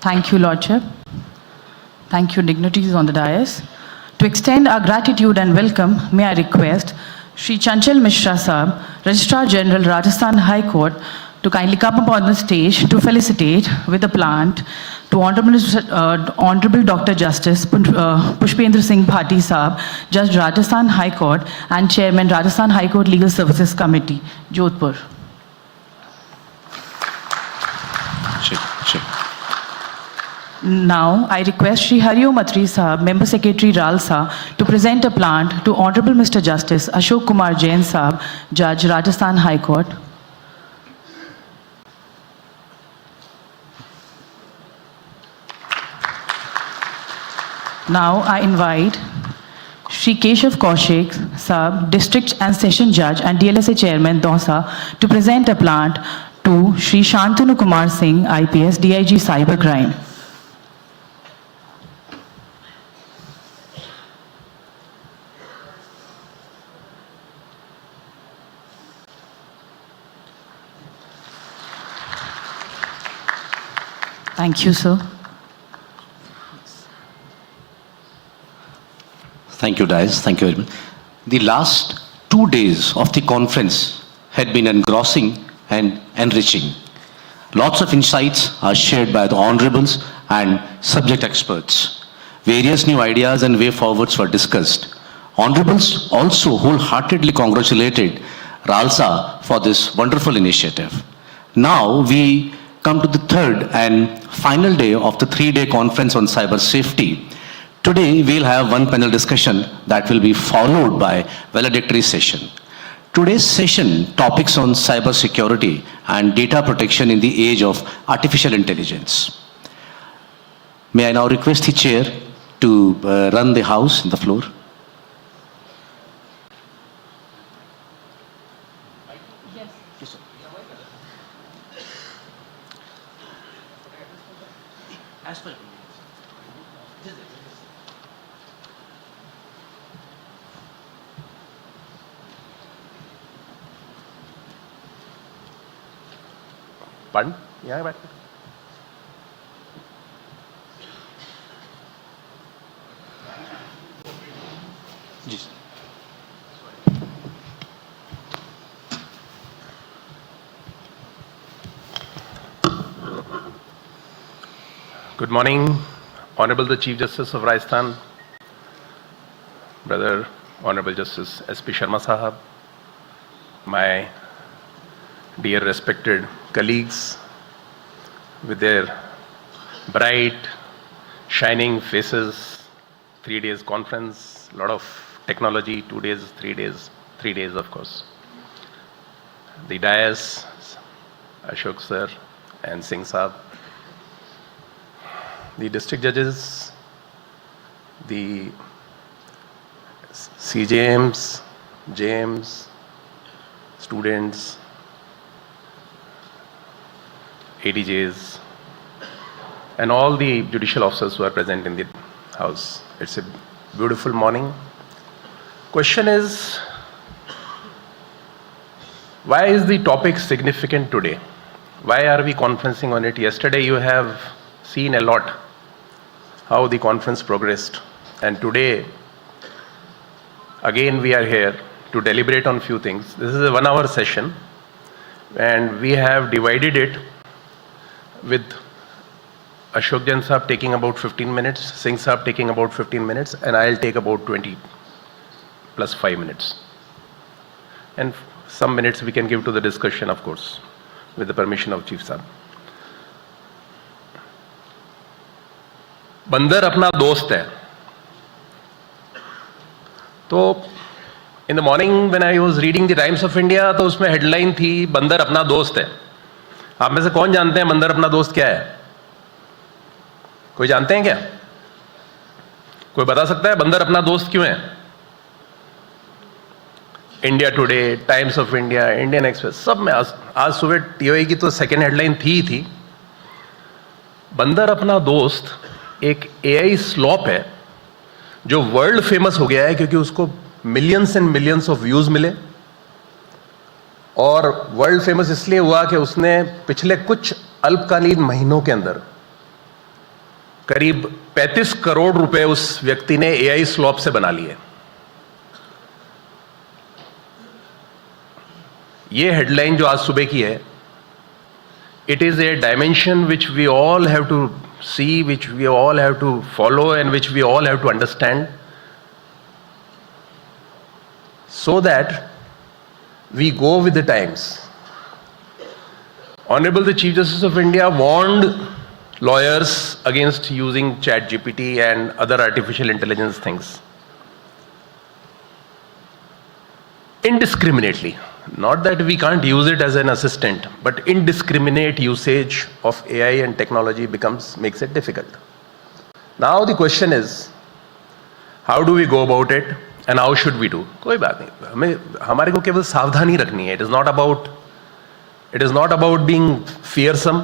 Thank you, Lordship. Thank you, dignitaries on the dais. To extend our gratitude and welcome, may I request Shri Chanchal Mishra Sahab, Registrar General, Rajasthan High Court, to kindly come upon the stage to felicitate with a plant to Honorable Dr. Justice Pushpendra Singh Bhati Sahab, Judge Rajasthan High Court and Chairman Rajasthan High Court Legal Services Committee, Jodhpur. Now, I request Shri Hariom Atri Sahab, Member Secretary Ralsa, to present a plant to Honorable Mr. Justice Ashok Kumar Jain Sahab, Judge Rajasthan High Court. Now, I invite Shri Keshav Kaushik Sahab, District and Session Judge and DLSA Chairman, Dausa, to present a plant to Shri Shantanu Kumar Singh, IPS, DIG Cybercrime. Thank you, sir. Thank you, Dias. Thank you very much. The last 2 days of the conference had been engrossing and enriching. Lots of insights are shared by the honorables and subject experts. Various new ideas and way forwards were discussed. Honorables also wholeheartedly congratulated RALSA for this wonderful initiative. Now we come to the third and final day of the 3-day conference on cyber safety. Today we'll have one panel discussion that will be followed by valedictory session. Today's session topics on cyber security and data protection in the age of artificial intelligence. May I now request the chair to run the house in the floor. Pardon? Yeah, back. Yes. Good morning, Honorable the Chief Justice of Rajasthan, Brother Honorable Justice S.P. Sharma Sahab, my dear respected colleagues with their bright, shining faces, 3 days conference, a lot of technology, 2 days, 3 days, 3 days of course. The dais, Ashok sir and Singh sahab, the district judges, the CJMs, JMs, students, ADJs, and all the judicial officers who are present in the house. It's a beautiful morning. Question is, why is the topic significant today? Why are we conferencing on it? Yesterday you have seen a lot how the conference progressed, and today again we are here to deliberate on few things. This is a 1-hour session and we have divided it with Ashok Jain Sahab taking about 15 minutes, Singh Sahab taking about 15 minutes, and I'll take about 20 plus 5 minutes. And some minutes we can give to the discussion, of course, with the permission of Chief Sahab. बंदर अपना दोस्त है. तो in the morning when I was reading the Times of India, तो उसमें headline थी बंदर अपना दोस्त है. आप में से कौन जानते हैं बंदर अपना दोस्त क्या है? कोई जानते हैं क्या? कोई बता सकता है बंदर अपना दोस्त क्यों है? India today, times of India, Indian express, सब में आज सुबह टीओआई की तो सेकेंड हेडलाइन थी बंदर अपना दोस्त एक एआई स्लॉप है जो वर्ल्ड फेमस हो गया है क्योंकि उसको millions and millions of views मिले, और वर्ल्ड फेमस इसलिए हुआ कि उसने पिछले कुछ अल्पकालीन महीनों के अंदर करीब 35 करोड़ रुपए उस व्यक्ति ने एआई स्लॉप से बना लिए। ये हेडलाइन जो आज सुबह की है, it is a dimension which we all have to see, which we all have to follow, and which we all have to understand, so that we go with the times. Hon'ble the Chief Justice of India warned lawyers against using ChatGPT and other artificial intelligence things indiscriminately. Not that we can't use it as an assistant, but indiscriminate usage of AI and technology makes it difficult. Now the question is, how do we go about it and how should we do? कोई बात नहीं, हमारे को केवल सावधानी रखनी है. It is not about being fearsome.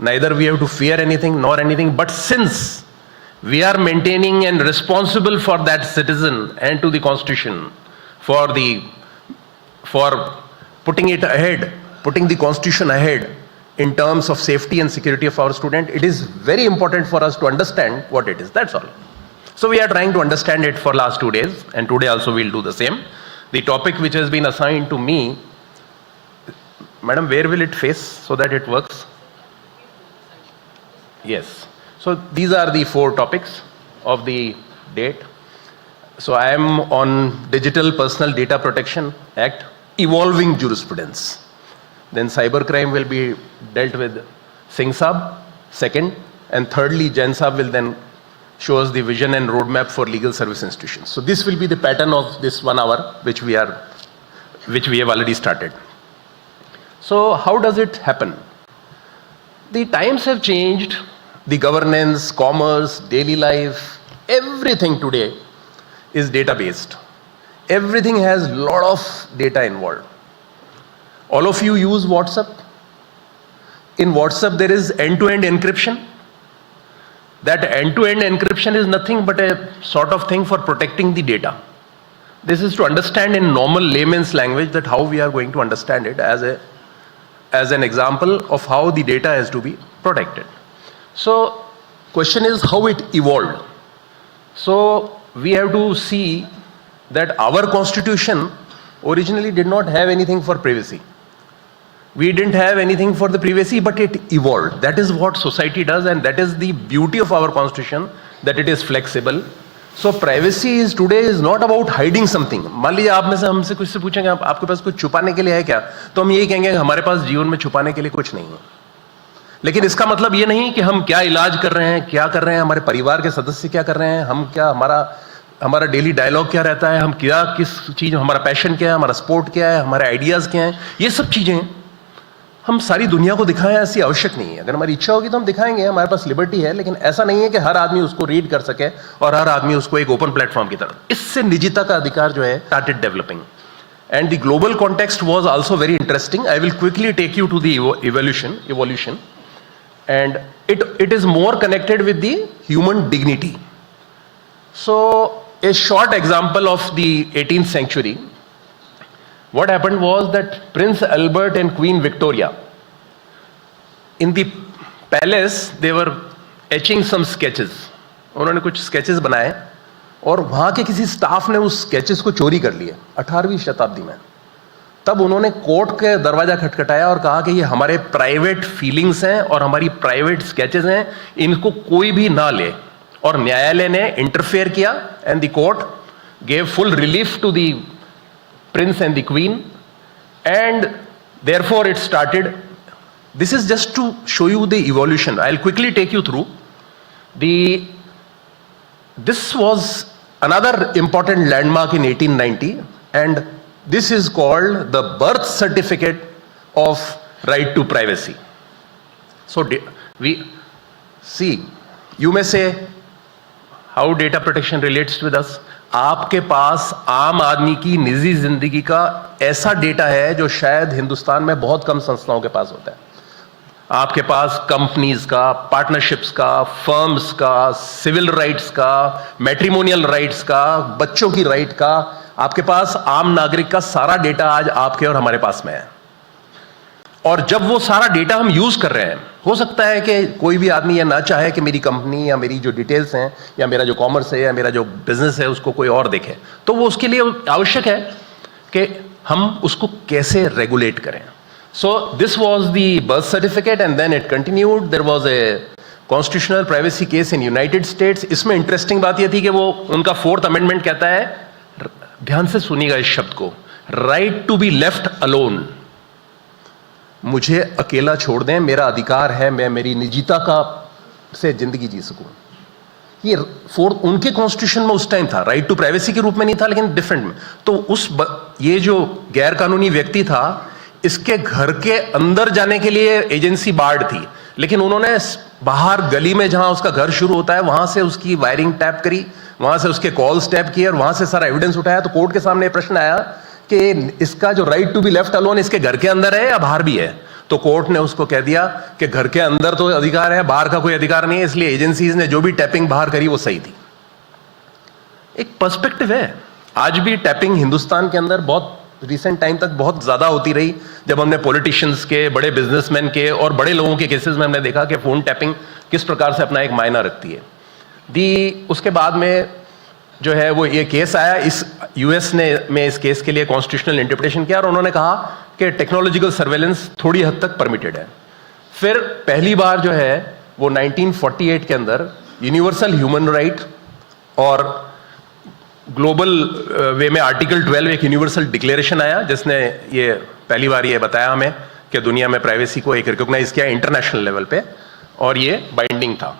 Neither we have to fear anything nor anything. But since we are maintaining and responsible for that citizen and to the Constitution, for putting it ahead, putting the Constitution ahead in terms of safety and security of our student, it is very important for us to understand what it is. That's all. So we are trying to understand it for last 2 days, and today also we'll do the same. The topic which has been assigned to me, Madam, where will it face so that it works? Yes. So these are the 4 topics of the date. So I am on Digital Personal Data Protection Act, evolving jurisprudence. Then cybercrime will be dealt with Singh Saab, second, and thirdly Jain Saab will then show us the vision and roadmap for legal service institutions. So this will be the pattern of this 1 hour which we have already started. So how does it happen? The times have changed, the governance, commerce, daily life, everything today is data based. Everything has a lot of data involved. All of you use WhatsApp. In WhatsApp, there is end-to-end encryption. That end-to-end encryption is nothing but a sort of thing for protecting the data. This is to understand in normal layman's language that how we are going to understand it as an example of how the data has to be protected. So, question is how it evolved. So, we have to see that our Constitution originally did not have anything for privacy. We didn't have anything for the privacy, but it evolved. That is what society does, and that is the beauty of our Constitution, that it is flexible. So privacy today is not about hiding something. मान लीजिए आप में से हमसे कुछ से पूछेंगे आपके पास कुछ छुपाने के लिए है क्या, तो हम यही कहेंगे हमारे पास जीवन में छुपाने के लिए कुछ नहीं है. लेकिन इसका मतलब ये नहीं कि हम क्या इलाज कर रहे हैं, क्या कर रहे हैं, हमारे परिवार के सदस्य क्या कर रहे हैं, हम क्या हमारा डेली डायलॉग क्या रहता है, हम क्या किस चीज़, हमारा पैशन क्या है, हमारा स्पोर्ट क्या है, हमारे आइडियाज़ क्या हैं, ये सब चीज़ें हम सारी दुनिया को दिखाएं ऐसी आवश्यक नहीं है. अगर हमारी इच्छा होगी तो हम दिखाएंगे, हमारे पास लिबर्टी है, लेकिन ऐसा नहीं है कि हर आदमी उसको रीड कर सके और हर आदमी उसको एक ओपन प्लेटफॉर्म की तरह. इससे निजता का अधिकार जो है started developing. And the global context was also very interesting. I will quickly take you to the evolution and it is more connected with the human dignity. So a short example of the 18th century, what happened was that Prince Albert and Queen Victoria, in the palace, they were etching some sketches. उन्होंने कुछ sketches बनाए और वहाँ के किसी staff ने उस sketches को चोरी कर लिया 18वीं शताब्दी में. तब उन्होंने कोर्ट के दरवाजा खटखटाया और कहा कि ये हमारे प्राइवेट फीलिंग्स हैं और हमारी प्राइवेट स्केचेस हैं, इनको कोई भी ना ले. और न्यायालय ने इंटरफेयर किया and the court gave full relief to the prince and the queen, and therefore it started. This is just to show you the evolution. I will quickly take you through this was another important landmark in 1890, and this is called the birth certificate of right to privacy. So we see, you may say how data protection relates with us. आपके पास आम आदमी की निजी जिंदगी का ऐसा data है जो शायद हिंदुस्तान में बहुत कम संस्थाओं के पास होता है। आपके पास कंपनीज का, पार्टनरशिप्स का, फर्म्स का, सिविल राइट्स का, मैट्रिमोनियल राइट्स का, बच्चों की राइट का, आपके पास आम नागरिक का सारा डेटा आज आपके और हमारे पास में है। और जब वो सारा डेटा हम यूज कर रहे हैं, हो सकता है कि कोई भी आदमी ये ना चाहे कि मेरी कंपनी या मेरी जो डिटेल्स हैं या मेरा जो कॉमर्स है या मेरा जो बिजनेस है उसको कोई और देखे, तो वो उसके लिए आवश्यक है कि हम उसको कैसे रेगुलेट करें। So this was the birth certificate and then it continued. There was a constitutional privacy case in United States. इसमें इंटरेस्टिंग बात यह थी कि वो उनका 4th अमेंडमेंट कहता है, ध्यान से सुनिएगा इस शब्द को, right to be left alone. मुझे अकेला छोड़ दें, मेरा अधिकार है, मैं मेरी निजता का से जिंदगी जी सकूं। ये 4th उनके कॉन्स्टिट्यूशन में उस टाइम था, राइट टू प्राइवेसी के रूप में नहीं था लेकिन डिफरेंट में। तो ये जो गैर कानूनी व्यक्ति था, इसके घर के अंदर जाने के लिए एजेंसी बार्ड थी, लेकिन उन्होंने बाहर गली में जहां उसका घर शुरू होता है वहां से उसकी वायरिंग टैप करी, वहां से उसके कॉल्स टैप किए और वहां से सारा एविडेंस उठाया। तो कोर्ट के सामने प्रश्न आया कि इसका जो right to be left alone इसके घर के अंदर है या बाहर भी है। तो कोर्ट ने उसको कह दिया कि घर के अंदर तो अधिकार है, बाहर का कोई अधिकार नहीं है, इसलिए एजेंसीज ने जो भी टैपिंग बाहर करी वो सही थी। एक पर्सपेक्टिव है। आज भी टैपिंग हिंदुस्तान के अंदर बहुत रिसेंट टाइम तक बहुत ज्यादा होती रही। जब हमने पॉलिटिशियंस के, बड़े बिजनेसमैन के और बड़े लोगों के केसेस में हमने देखा कि फोन टैपिंग किस प्रकार से अपना एक मायना रखती है। उसके बाद में जो है वो ये केस आया, इस यूएस ने में इस केस के लिए कॉन्स्टिट्यूशनल इंटरप्रिटेशन किया और उन्होंने कहा कि टेक्नोलॉजिकल सर्वेलेंस थोड़ी हद तक परमिटेड है। फिर पहली बार जो है वो 1948 के अंदर यूनिवर्सल ह्यूमन राइट और ग्लोबल वे में आर्टिकल 12 एक यूनिवर्सल डिक्लेरेशन आया, जिसने ये पहली बार ये बताया हमें कि दुनिया में प्राइवेसी को एक रिकॉग्नाइज किया इंटरनेशनल लेवल पे, और ये बाइंडिंग था।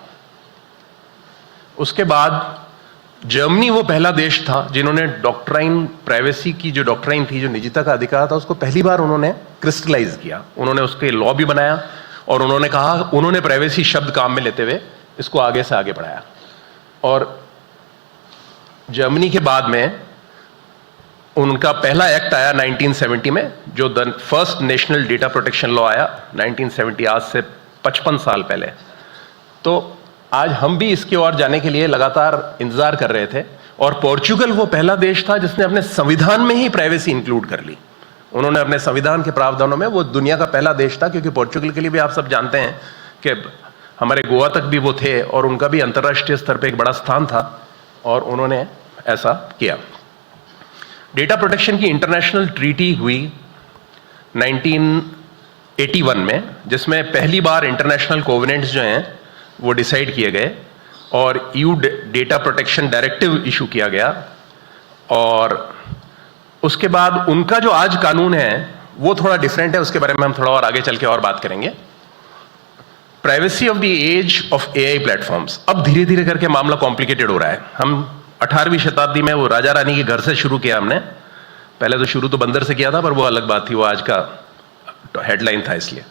उसके बाद जर्मनी वो पहला देश था जिन्होंने डॉक्ट्राइन, प्राइवेसी की जो डॉक्ट्राइन थी, जो निजता का अधिकार था, उसको पहली बार उन्होंने क्रिस्टलाइज किया। उन्होंने उसके लॉ भी बनाया और उन्होंने कहा, उन्होंने प्राइवेसी शब्द काम में लेते हुए इसको आगे से आगे बढ़ाया। और जर्मनी के बाद में उनका पहला एक्ट आया 1970 में, जो the first national data protection law आया 1970, आज से 55 साल पहले। तो आज हम भी इसकी ओर जाने के लिए लगातार इंतजार कर रहे थे, और पोर्चुगल वो पहला देश था जिसने अपने संविधान में ही प्राइवेसी इंक्लूड कर ली। उन्होंने अपने संविधान के प्रावधानों में, वो दुनिया का पहला देश था, क्योंकि पोर्चुगल के लिए भी आप सब जानते हैं कि हमारे गोवा तक भी वो थे और उनका भी अंतर्राष्ट्रीय स्तर पर एक बड़ा स्थान था, और उन्होंने ऐसा किया। डेटा प्रोटेक्शन की इंटरनेशनल ट्रीटी हुई 1981 में, जिसमें पहली बार इंटरनेशनल कोवेनेंट्स जो हैं वो डिसाइड किए गए और EU data protection directive issue किया गया। और उसके बाद उनका जो आज कानून है वो थोड़ा डिफरेंट है, उसके बारे में हम थोड़ा और आगे चल के और बात करेंगे। Privacy of the age of AI platforms. अब धीरे धीरे करके मामला कॉम्प्लिकेटेड हो रहा है। हम 18वीं शताब्दी में वो राजा रानी के घर से शुरू किया हमने, पहले तो शुरू तो बंदर से किया था, पर वो अलग बात थी, वो आज का हेडलाइन था इसलिए।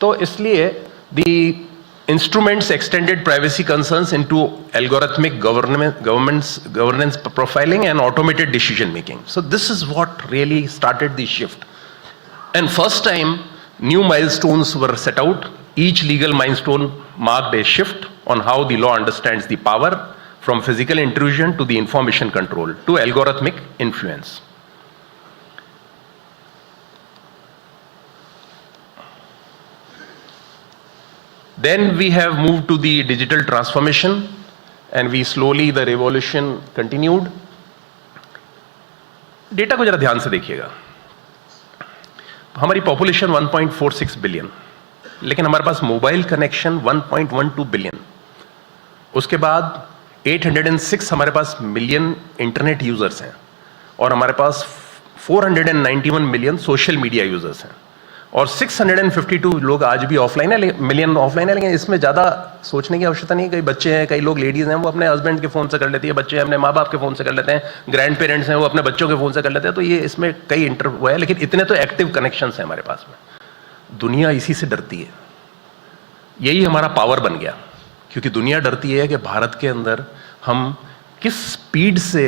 तो इसलिए the instruments extended privacy concerns into algorithmic governance profiling and automated decision making. So this is what really started the shift. And first time new milestones were set out. Each legal milestone marked a shift on how the law understands the power from physical intrusion to the information control to algorithmic influence. Then we have moved to the digital transformation, and we slowly the revolution continued. Data को जरा ध्यान से देखिएगा। हमारी population 1.46 billion, लेकिन हमारे पास mobile connection 1.12 billion. उसके बाद 806 हमारे पास मिलियन इंटरनेट यूजर्स हैं, और हमारे पास 491 मिलियन सोशल मीडिया यूजर्स हैं, और 652 लोग आज भी ऑफलाइन है, मिलियन ऑफलाइन है। लेकिन इसमें ज़्यादा सोचने की आवश्यकता नहीं है। कई बच्चे हैं, कई लोग लेडीज़ हैं, वो अपने हस्बैंड के फ़ोन से कर लेती है, बच्चे अपने माँ बाप के फ़ोन से कर लेते हैं, ग्रैंड पेरेंट्स हैं वो अपने बच्चों के फ़ोन से कर लेते हैं। तो ये इसमें कई इंटर हुआ है, लेकिन इतने तो एक्टिव कनेक्शंस हैं हमारे पास में। दुनिया इसी से डरती है, यही हमारा पावर बन गया, क्योंकि दुनिया डरती है कि भारत के अंदर हम किस स्पीड से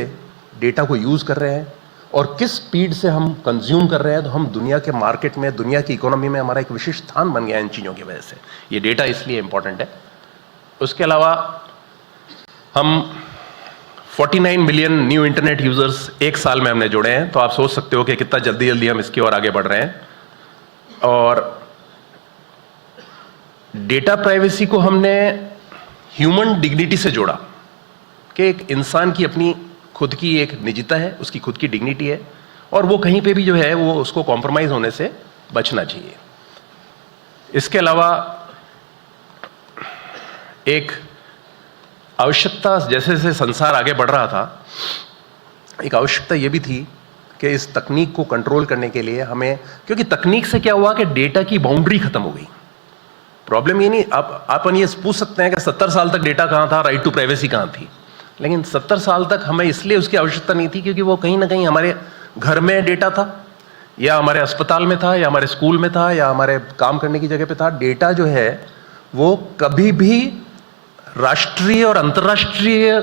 डेटा को यूज़ कर रहे हैं और किस स्पीड से हम कंज्यूम कर रहे हैं, तो हम दुनिया के मार्केट में, दुनिया की इकोनॉमी में हमारा एक विशिष्ट स्थान बन गया है इन चीज़ों की वजह से। ये डेटा इसलिए इंपॉर्टेंट है। उसके अलावा हम 49 मिलियन न्यू इंटरनेट यूजर्स एक साल में हमने जोड़े हैं, तो आप सोच सकते हो कि कितना जल्दी जल्दी हम इसकी ओर आगे बढ़ रहे हैं। और डेटा प्राइवेसी को हमने ह्यूमन डिग्निटी से जोड़ा कि एक इंसान की अपनी खुद की एक निजता है, उसकी खुद की डिग्निटी है, और वो कहीं पे भी जो है वो उसको कॉम्प्रोमाइज होने से बचना चाहिए। इसके अलावा एक आवश्यकता, जैसे जैसे संसार आगे बढ़ रहा था, एक आवश्यकता ये भी थी कि इस तकनीक को कंट्रोल करने के लिए हमें, क्योंकि तकनीक से क्या हुआ कि डेटा की बाउंड्री खत्म हो गई। प्रॉब्लम ये नहीं, आप ये पूछ सकते हैं कि 70 साल तक डेटा कहाँ था, राइट टू प्राइवेसी कहाँ थी, लेकिन 70 साल तक हमें इसलिए उसकी आवश्यकता नहीं थी क्योंकि वो कहीं ना कहीं हमारे घर में डेटा था, या हमारे अस्पताल में था, या हमारे स्कूल में था, या हमारे काम करने की जगह पे था। डेटा जो है वो कभी भी राष्ट्रीय और अंतर्राष्ट्रीय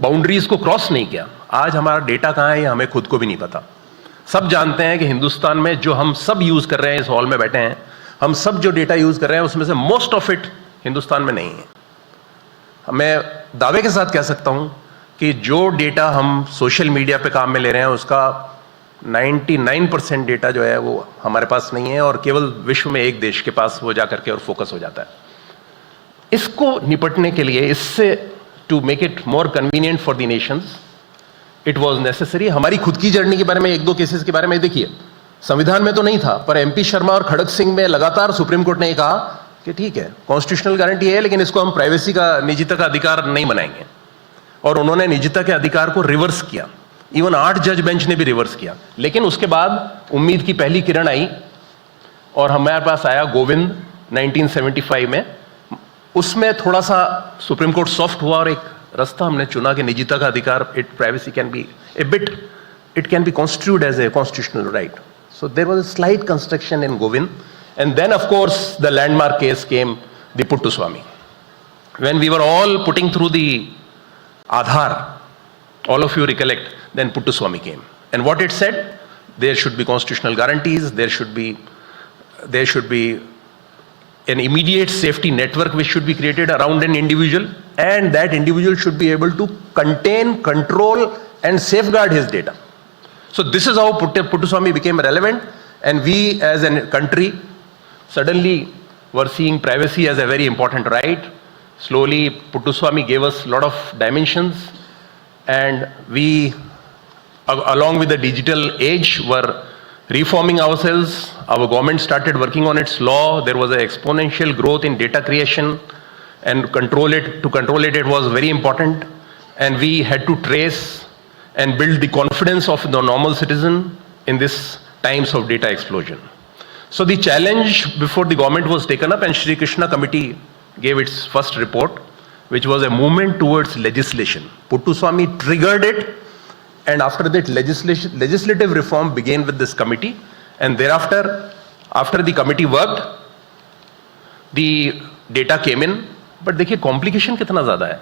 बाउंड्रीज को क्रॉस नहीं किया। आज हमारा डेटा कहाँ है ये हमें खुद को भी नहीं पता। सब जानते हैं कि हिंदुस्तान में जो हम सब यूज कर रहे हैं, इस हॉल में बैठे हैं, हम सब जो डेटा यूज कर रहे हैं उसमें से मोस्ट ऑफ इट हिंदुस्तान में नहीं है। मैं दावे के साथ कह सकता हूं कि जो डेटा हम सोशल मीडिया पे काम में ले रहे हैं उसका 99% डेटा जो है वो हमारे पास नहीं है, और केवल विश्व में एक देश के पास वो जाकर के और फोकस हो जाता है। इसको निपटने के लिए, इससे to make it more convenient for the nations, it was necessary. हमारी खुद की जर्नी के बारे में एक दो केसेस के बारे में देखिए, संविधान में तो नहीं था, पर एमपी शर्मा और खड़ग सिंह में लगातार सुप्रीम कोर्ट ने कहा कि ठीक है, कॉन्स्टिट्यूशनल गारंटी है, लेकिन इसको हम प्राइवेसी का, निजता का अधिकार नहीं बनाएंगे। और उन्होंने निजता के अधिकार को रिवर्स किया। इवन 8 जज बेंच ने भी रिवर्स किया। लेकिन उसके बाद उम्मीद की पहली किरण आई और हमारे पास आया गोविंद 1975 में। उसमें थोड़ा सा सुप्रीम कोर्ट सॉफ्ट हुआ और एक रास्ता हमने चुना कि निजता का अधिकार, it privacy can be a bit, it can be constitute as a constitutional right. So there was a slight construction in Govind, and then of course the landmark case came, the Pushpendra. When we were all putting through the Aadhaar, all of you recollect, then Pushpendra came, and what it said, there should be constitutional guarantees, there should be an immediate safety network which should be created around an individual, and that individual should be able to contain, control and safeguard his data. So this is how Pushpendra became relevant, and we as a country suddenly were seeing privacy as a very important right. Slowly Pushpendra gave us a lot of dimensions, and we, along with the digital age, were reforming ourselves. Our government started working on its law. There was an exponential growth in data creation, and to control it was very important, and we had to trace and build the confidence of the normal citizen in this times of data explosion. So the challenge before the government was taken up, and Shri Krishna committee gave its first report, which was a movement towards legislation. Pushpendra triggered it, and after that legislative reform began with this committee, and thereafter, after the committee worked, the data came in. But देखिए complication कितना ज़्यादा है.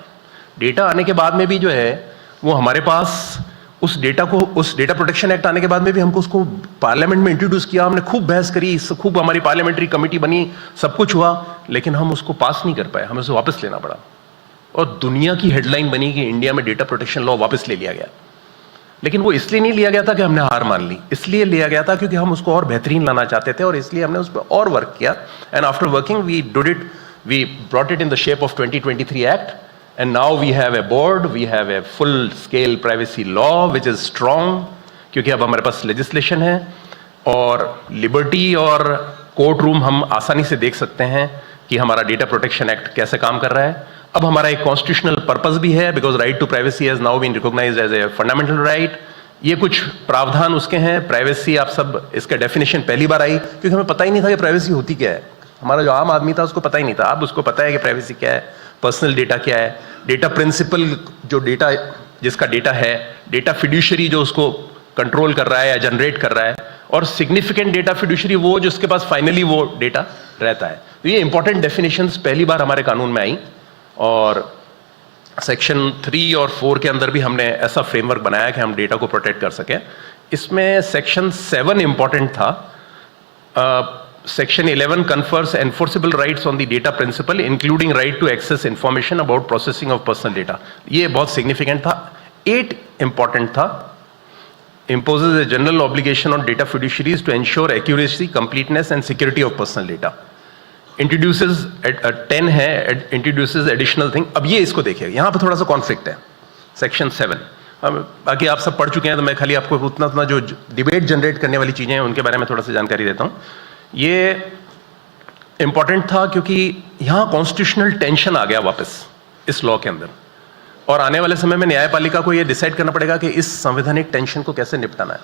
Data आने के बाद में भी जो है वो हमारे पास उस डेटा को, उस डेटा प्रोटेक्शन एक्ट आने के बाद में भी हमको उसको पार्लियामेंट में इंट्रोड्यूस किया, हमने खूब बहस करी, खूब हमारी पार्लियामेंट्री कमेटी बनी, सब कुछ हुआ, लेकिन हम उसको पास नहीं कर पाए, हमें उसे वापस लेना पड़ा। और दुनिया की हेडलाइन बनी कि इंडिया में डेटा प्रोटेक्शन लॉ वापस ले लिया गया। लेकिन वो इसलिए नहीं लिया गया था कि हमने हार मान ली, इसलिए लिया गया था क्योंकि हम उसको और बेहतरीन लाना चाहते थे, और इसलिए हमने उस पर और वर्क किया। And after working we did it, we brought it in the shape of 2023 act. And now we have a board, we have a full-scale privacy law which is strong, क्योंकि अब हमारे पास legislation है, और liberty और court room हम आसानी से देख सकते हैं कि हमारा data protection act कैसे काम कर रहा है। अब हमारा एक constitutional purpose भी है, because right to privacy has now been recognized as a fundamental right. ये कुछ प्रावधान उसके हैं। प्राइवेसी, आप सब इसका डेफिनेशन पहली बार आई, क्योंकि हमें पता ही नहीं था कि प्राइवेसी होती क्या है। हमारा जो आम आदमी था उसको पता ही नहीं था। अब उसको पता है कि प्राइवेसी क्या है, पर्सनल डेटा क्या है, डेटा प्रिंसिपल, जो डेटा, जिसका डेटा है, डेटा फिड्यूशरी जो उसको कंट्रोल कर रहा है या जनरेट कर रहा है, और सिग्निफिकेंट डेटा फिड्यूशरी वो जिसके पास फाइनली वो डेटा रहता है। तो ये इंपॉर्टेंट डेफिनेशंस पहली बार हमारे कानून में आई, और सेक्शन 3 और 4 के अंदर भी हमने ऐसा फ्रेमवर्क बनाया कि हम डेटा को प्रोटेक्ट कर सकें। इसमें सेक्शन 7 इंपॉर्टेंट था। Section 11 confers enforceable rights on the data principle including right to access information about processing of personal data। ये बहुत सिग्निफिकेंट था। 8 इंपॉर्टेंट था। imposes a general obligation on data fiduciaries to ensure accuracy, completeness and security of personal data। introduces 10 है introduces additional thing। अब ये इसको देखिए, यहाँ पे थोड़ा सा कॉन्फ्लिक्ट है। सेक्शन 7 बाकी आप सब पढ़ चुके हैं, तो मैं खाली आपको उतना जो डिबेट जनरेट करने वाली चीजें हैं उनके बारे में थोड़ा सा जानकारी देता हूँ। ये इंपॉर्टेंट था क्योंकि यहाँ कॉन्स्टिट्यूशनल टेंशन आ गया वापस इस लॉ के अंदर, और आने वाले समय में न्यायपालिका को यह डिसाइड करना पड़ेगा कि इस संवैधानिक टेंशन को कैसे निपटाना है।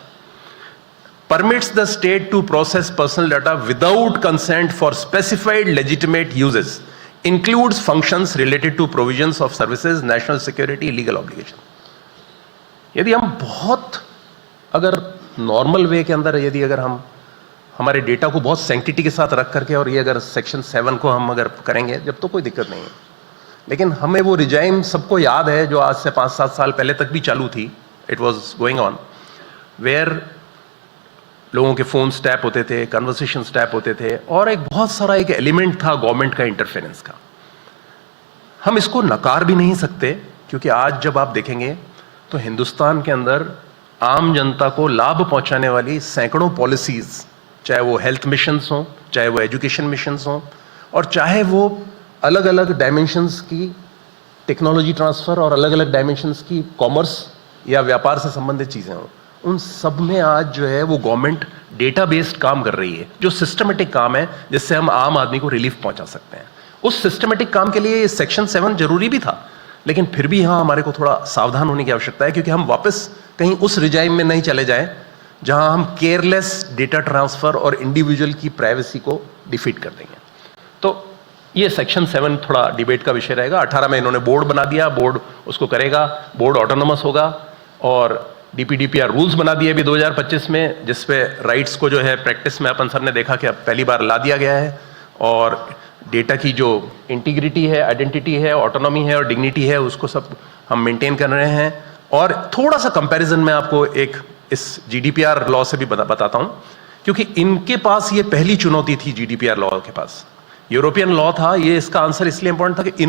Permits the state to process personal data without consent for specified legitimate uses, includes functions related to provisions of services, national security, legal obligation. यदि हम बहुत अगर नॉर्मल वे के अंदर यदि अगर हम हमारे डेटा को बहुत सैंक्टिटी के साथ रख करके और ये अगर सेक्शन 7 को हम अगर करेंगे जब तो कोई दिक्कत नहीं है, लेकिन हमें वो रिजाइम सबको याद है जो आज से 5-7 साल पहले तक भी चालू थी। It was going on where लोगों के फोन टैप होते थे, कन्वर्सेशन टैप होते थे, और एक बहुत सारा एक एलिमेंट था गवर्नमेंट का इंटरफेरेंस का। हम इसको नकार भी नहीं सकते क्योंकि आज जब आप देखेंगे तो हिंदुस्तान के अंदर आम जनता को लाभ पहुंचाने वाली सैकड़ों पॉलिसीज, चाहे वो हेल्थ मिशंस हों, चाहे वो एजुकेशन मिशंस हों, और चाहे वो अलग अलग डायमेंशंस की टेक्नोलॉजी ट्रांसफर और अलग अलग डायमेंशंस की कॉमर्स या व्यापार से संबंधित चीज़ें हों, उन सब में आज जो है वो गवर्नमेंट डेटा बेस्ड काम कर रही है, जो सिस्टमेटिक काम है जिससे हम आम आदमी को रिलीफ पहुंचा सकते हैं। उस सिस्टमेटिक काम के लिए सेक्शन 7 जरूरी भी था, लेकिन फिर भी यहाँ हमारे को थोड़ा सावधान होने की आवश्यकता है क्योंकि हम वापस कहीं उस रिजाइम में नहीं चले जाएं जहां हम केयरलेस डेटा ट्रांसफर और इंडिविजुअल की प्राइवेसी को डिफीट कर देंगे। तो ये सेक्शन 7 थोड़ा डिबेट का विषय रहेगा। 18 में इन्होंने बोर्ड बना दिया, बोर्ड उसको करेगा, बोर्ड ऑटोनोमस होगा, और डीपीडीपीआर रूल्स बना दिए अभी 2025 में, जिसपे राइट्स को जो है प्रैक्टिस में अपन सब ने देखा कि अब पहली बार ला दिया गया है, और डेटा की जो इंटीग्रिटी है, आइडेंटिटी है, ऑटोनॉमी है और डिग्निटी है, उसको सब हम मेंटेन कर रहे हैं। और थोड़ा सा कंपैरिजन में आपको एक इस जीडीपीआर लॉ से भी बताता हूं, क्योंकि इनके पास ये पहली चुनौती थी। जीडीपीआर लॉ के पास यूरोपियन लॉ था, ये इसका आंसर इसलिए इंपॉर्टेंट था कि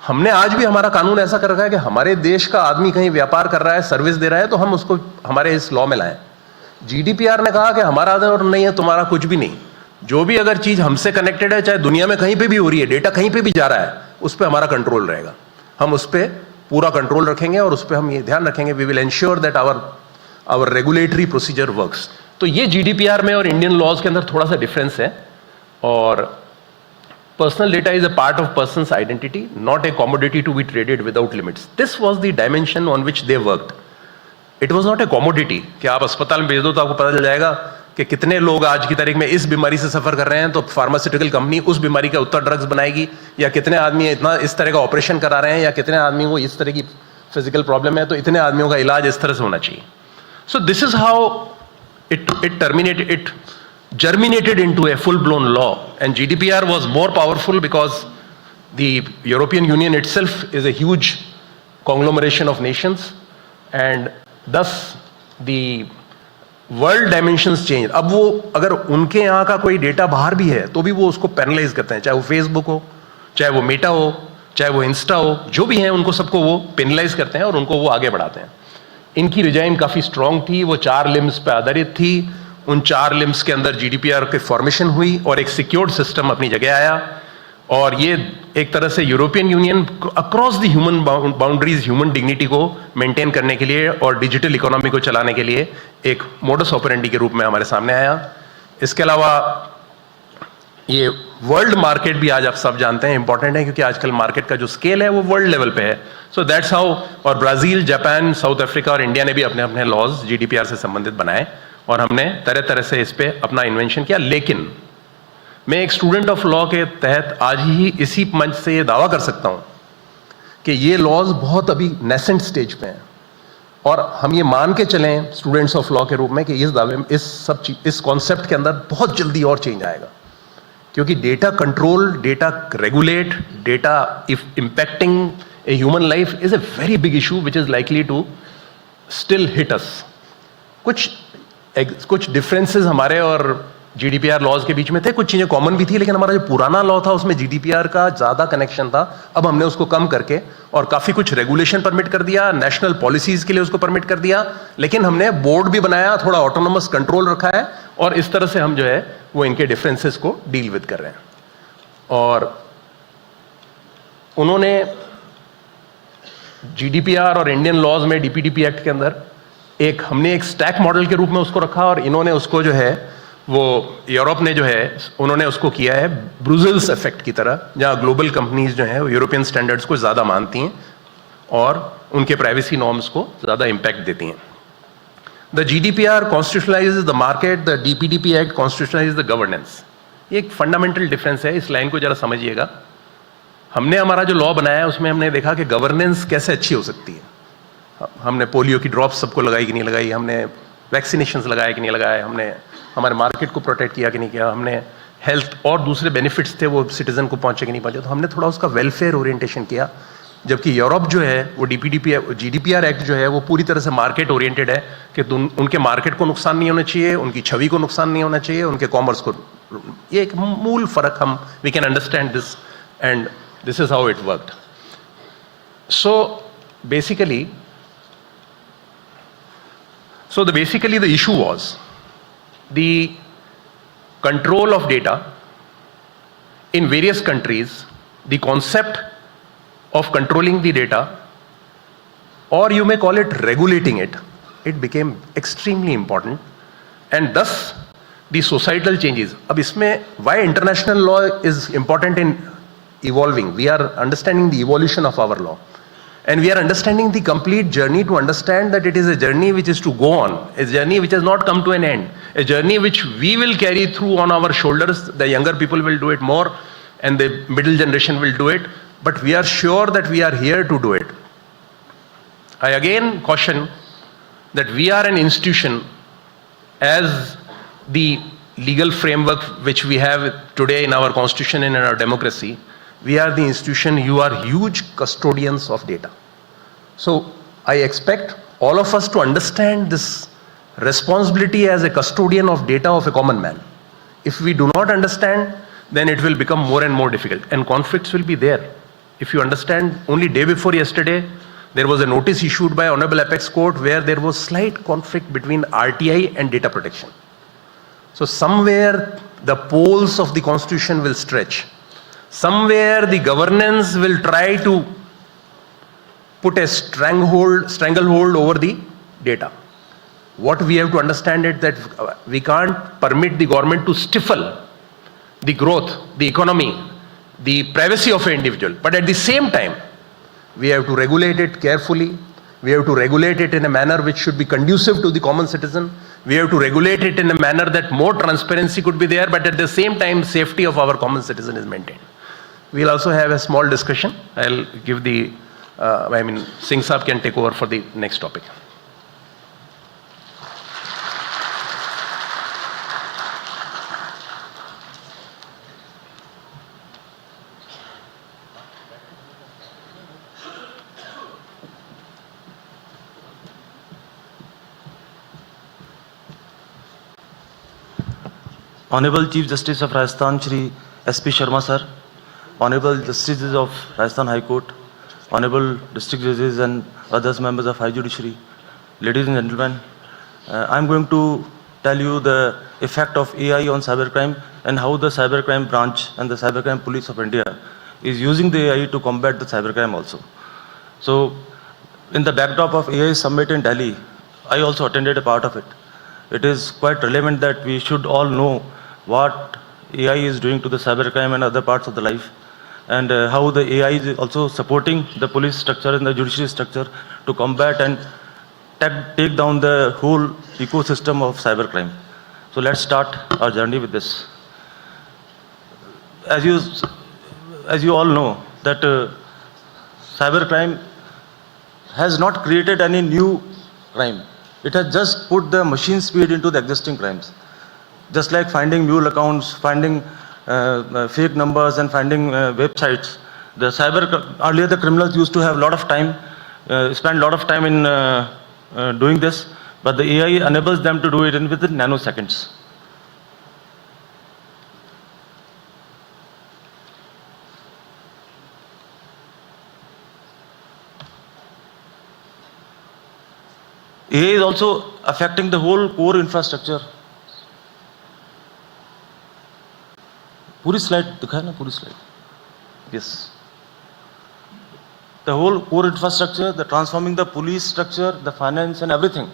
हमने आज भी हमारा कानून ऐसा कर रखा है कि हमारे देश का आदमी कहीं व्यापार कर रहा है, सर्विस दे रहा है, तो हम उसको हमारे इस लॉ में लाएं। जीडीपीआर ने कहा कि हमारा आधार नहीं है, तुम्हारा कुछ भी नहीं, जो भी अगर चीज हमसे कनेक्टेड है, चाहे दुनिया में कहीं पे भी हो रही है, डेटा कहीं पे भी जा रहा है, उस पर हमारा कंट्रोल रहेगा, हम उस पर पूरा कंट्रोल रखेंगे, और उस पर हम ये ध्यान रखेंगे, we will ensure that our regulatory procedure works. तो ये जीडीपीआर में और इंडियन लॉज के अंदर थोड़ा सा डिफरेंस है। और personal data is a part of person's identity, not a commodity to be traded without limits. This was the dimension on which they worked. It was not a commodity कि आप अस्पताल में भेज दो तो आपको पता चल जाएगा कि कितने लोग आज की तारीख में इस बीमारी से सफर कर रहे हैं, तो फार्मास्यूटिकल कंपनी उस बीमारी का उत्तर ड्रग्स बनाएगी, या कितने आदमी इतना इस तरह का ऑपरेशन करा रहे हैं, या कितने आदमी को इस तरह की फिजिकल प्रॉब्लम है, तो इतने आदमियों का इलाज इस तरह से होना चाहिए। सो this is how it germinated into a full-blown law, and GDPR was more powerful because the European Union itself is a huge conglomeration of nations, and thus the world dimensions change। अब वो अगर उनके यहाँ का कोई data बाहर भी है तो भी वो उसको पेनलाइज करते हैं, चाहे वो फेसबुक हो, चाहे वो मेटा हो, चाहे वो इंस्टा हो, जो भी है उनको सबको वो पेनलाइज करते हैं और उनको वो आगे बढ़ाते हैं। इनकी रिजाइम काफ़ी स्ट्रांग थी, वो 4 लिम्स पे आधारित थी। उन 4 लिम्स के अंदर जीडीपीआर की फॉर्मेशन हुई और एक सिक्योर्ड सिस्टम अपनी जगह आया, और ये एक तरह से European union across the human boundaries human dignity को मेंटेन करने के लिए और डिजिटल इकोनॉमी को चलाने के लिए एक मोडस ऑपरेंडी के रूप में हमारे सामने आया। इसके अलावा ये वर्ल्ड मार्केट भी आज आप सब जानते हैं इंपॉर्टेंट है, क्योंकि आजकल मार्केट का जो स्केल है वो वर्ल्ड लेवल पे है। सो दैट्स हाउ, और ब्राजील, जापान, साउथ अफ्रीका और इंडिया ने भी अपने अपने लॉज जीडीपीआर से संबंधित बनाए, और हमने तरह तरह से इस पे अपना इन्वेंशन किया। लेकिन मैं एक स्टूडेंट ऑफ लॉ के तहत आज ही इसी मंच से ये दावा कर सकता हूं कि ये लॉज बहुत अभी नेसेंट स्टेज पे हैं, और हम ये मान के चलें स्टूडेंट्स ऑफ लॉ के रूप में कि इस कॉन्सेप्ट के अंदर बहुत जल्दी और चेंज आएगा। क्योंकि data control, data regulate, data if impacting a human life is a very big issue which is likely to still hit us. कुछ डिफरेंसेस हमारे और जीडीपीआर लॉज के बीच में थे, कुछ चीजें कॉमन भी थी, लेकिन हमारा जो पुराना लॉ था उसमें जीडीपीआर का ज्यादा कनेक्शन था. अब हमने उसको कम करके और काफी कुछ रेगुलेशन परमिट कर दिया, नेशनल पॉलिसीज के लिए उसको परमिट कर दिया, लेकिन हमने बोर्ड भी बनाया, थोड़ा ऑटोनोमस कंट्रोल रखा है, और इस तरह से हम जो है वो इनके डिफरेंसेस को डील विद कर रहे हैं. और उन्होंने जीडीपीआर और इंडियन लॉज में डीपीडीपी एक्ट के अंदर हमने एक स्टैक मॉडल के रूप में उसको रखा, और इन्होंने उसको जो है वो यूरोप ने जो है उन्होंने उसको किया है ब्रुसेल्स इफेक्ट की तरह, जहां ग्लोबल कंपनीज जो है वो यूरोपियन स्टैंडर्ड्स को ज्यादा मानती हैं और उनके प्राइवेसी नॉर्म्स को ज्यादा इंपैक्ट देती हैं. The GDPR constitutionalises the market, the DPDP act constitutionalises the governance. ये एक फंडामेंटल डिफरेंस है, इस लाइन को जरा समझिएगा. हमने हमारा जो लॉ बनाया है उसमें हमने देखा कि गवर्नेंस कैसे अच्छी हो सकती है. हमने पोलियो की ड्रॉप्स सबको लगाई कि नहीं लगाई, हमने वैक्सीनेशंस लगाए कि नहीं लगाए, हमने हमारे मार्केट को प्रोटेक्ट किया कि नहीं किया, हमने हेल्थ और दूसरे बेनिफिट्स थे वो सिटीजन को पहुंचे कि नहीं पहुंचे. तो हमने थोड़ा उसका वेलफेयर ओरिएंटेशन किया, जबकि यूरोप जो है वो जीडीपीआर एक्ट जो है वो पूरी तरह से मार्केट ओरिएंटेड है कि उनके मार्केट को नुकसान नहीं होना चाहिए, उनकी छवि को नुकसान नहीं होना चाहिए, उनके कॉमर्स को. ये एक मूल फर्क हम we can understand this and this is how it worked. So basically the issue was the control of data in various countries, the concept of controlling the data, or you may call it regulating it, it became extremely important, and thus the societal changes. Ab isme why international law is important in evolving? We are understanding the evolution of our law. And we are understanding the complete journey to understand that it is a journey which is to go on, a journey which has not come to an end, a journey which we will carry through on our shoulders. The younger people will do it more and the middle generation will do it, but we are sure that we are here to do it. I again caution that we are an institution, as the legal framework which we have today in our constitution and in our democracy, we are the institution, you are huge custodians of data. So I expect all of us to understand this responsibility as a custodian of data of a common man. If we do not understand, then it will become more and more difficult, and conflicts will be there. If you understand, only day before yesterday, there was a notice issued by Hon'ble Apex Court where there was slight conflict between RTI and data protection. So somewhere the poles of the constitution will stretch. Somewhere the governance will try to put a stranglehold over the data. What we have to understand is that we can't permit the government to stifle the growth, the economy, the privacy of an individual. But at the same time, we have to regulate it carefully. We have to regulate it in a manner which should be conducive to the common citizen. We have to regulate it in a manner that more transparency could be there, but at the same time, safety of our common citizen is maintained. We'll also have a small discussion. I'll give the, Singh Saab can take over for the next topic. Honorable Chief Justice of Rajasthan, Shri S.P. Sharma Sir, Honorable Justices of Rajasthan High Court, Honorable District Judges and others members of High Judiciary, ladies and gentlemen, I am going to tell you the effect of AI on cybercrime and how the Cybercrime Branch and the Cybercrime Police of India is using the AI to combat the cybercrime also. So, in the backdrop of AI Summit in Delhi, I also attended a part of it. It is quite relevant that we should all know what AI is doing to the cybercrime and other parts of the life, and how the AI is also supporting the police structure and the judiciary structure to combat and take down the whole ecosystem of cybercrime. So let's start our journey with this. As you all know that cybercrime has not created any new crime. It has just put the machine speed into the existing crimes. Just like finding mule accounts, finding fake numbers and finding websites. Earlier the criminals used to have a lot of time, spend a lot of time in doing this, but the AI enables them to do it in within nanoseconds. AI is also affecting the whole core infrastructure. पूरी slide दिखाए ना, पूरी slide. Yes. The whole core infrastructure, the transforming the police structure, the finance and everything.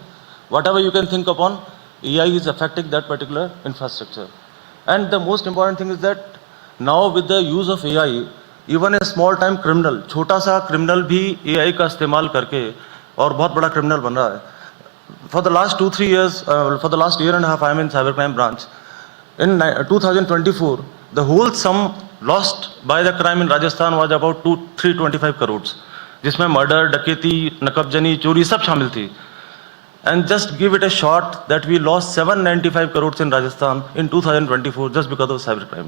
Whatever you can think upon, AI is affecting that particular infrastructure. And the most important thing is that now with the use of AI, even a small time criminal, छोटा सा criminal भी AI का इस्तेमाल करके और बहुत बड़ा criminal बन रहा है. For the last 2-3 years, for the last year and a half, I am in Cybercrime branch. In 2024, the whole sum lost by the crime in Rajasthan was about 325 crores, जिसमें murder, डकैती, नकबजनी, चोरी सब शामिल थी. And just give it a shot that we lost 795 crores in Rajasthan in 2024 just because of cybercrime.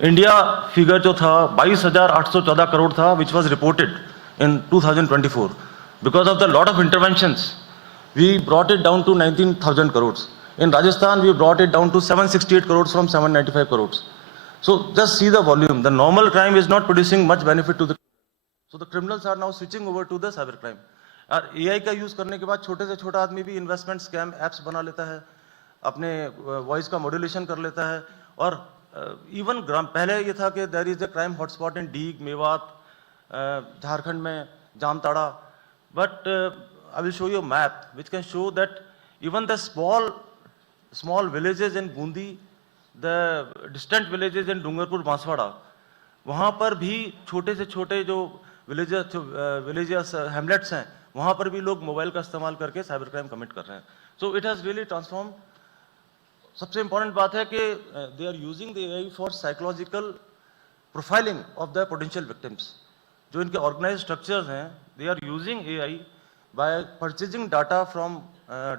India figure जो था 22,814 crore था, which was reported in 2024. Because of the lot of interventions, we brought it down to 19,000 crores. In Rajasthan, we brought it down to 768 crores from 795 crores. So just see the volume. The normal crime is not producing much benefit to the. So the criminals are now switching over to the cybercrime. और AI का use करने के बाद छोटे से छोटा आदमी भी इन्वेस्टमेंट स्कैम एप्स बना लेता है, अपने वॉइस का मॉड्यूलेशन कर लेता है. और इवन पहले ये था कि there is a crime hotspot in Deeg, Mewat, Jharkhand में Jamtara. But I will show you map which can show that even the small villages in Bundi, the distant villages in Dungarpur Banswara, वहाँ पर भी छोटे से छोटे जो विलेजेस हैमलेट्स हैं, वहाँ पर भी लोग मोबाइल का इस्तेमाल करके साइबर क्राइम कमिट कर रहे हैं. So it has really transform. सबसे इंपॉर्टेंट बात है कि they are using the AI for psychological profiling of the potential victims. जो इनके ऑर्गेनाइज स्ट्रक्चर्स हैं, they are using AI by purchasing data from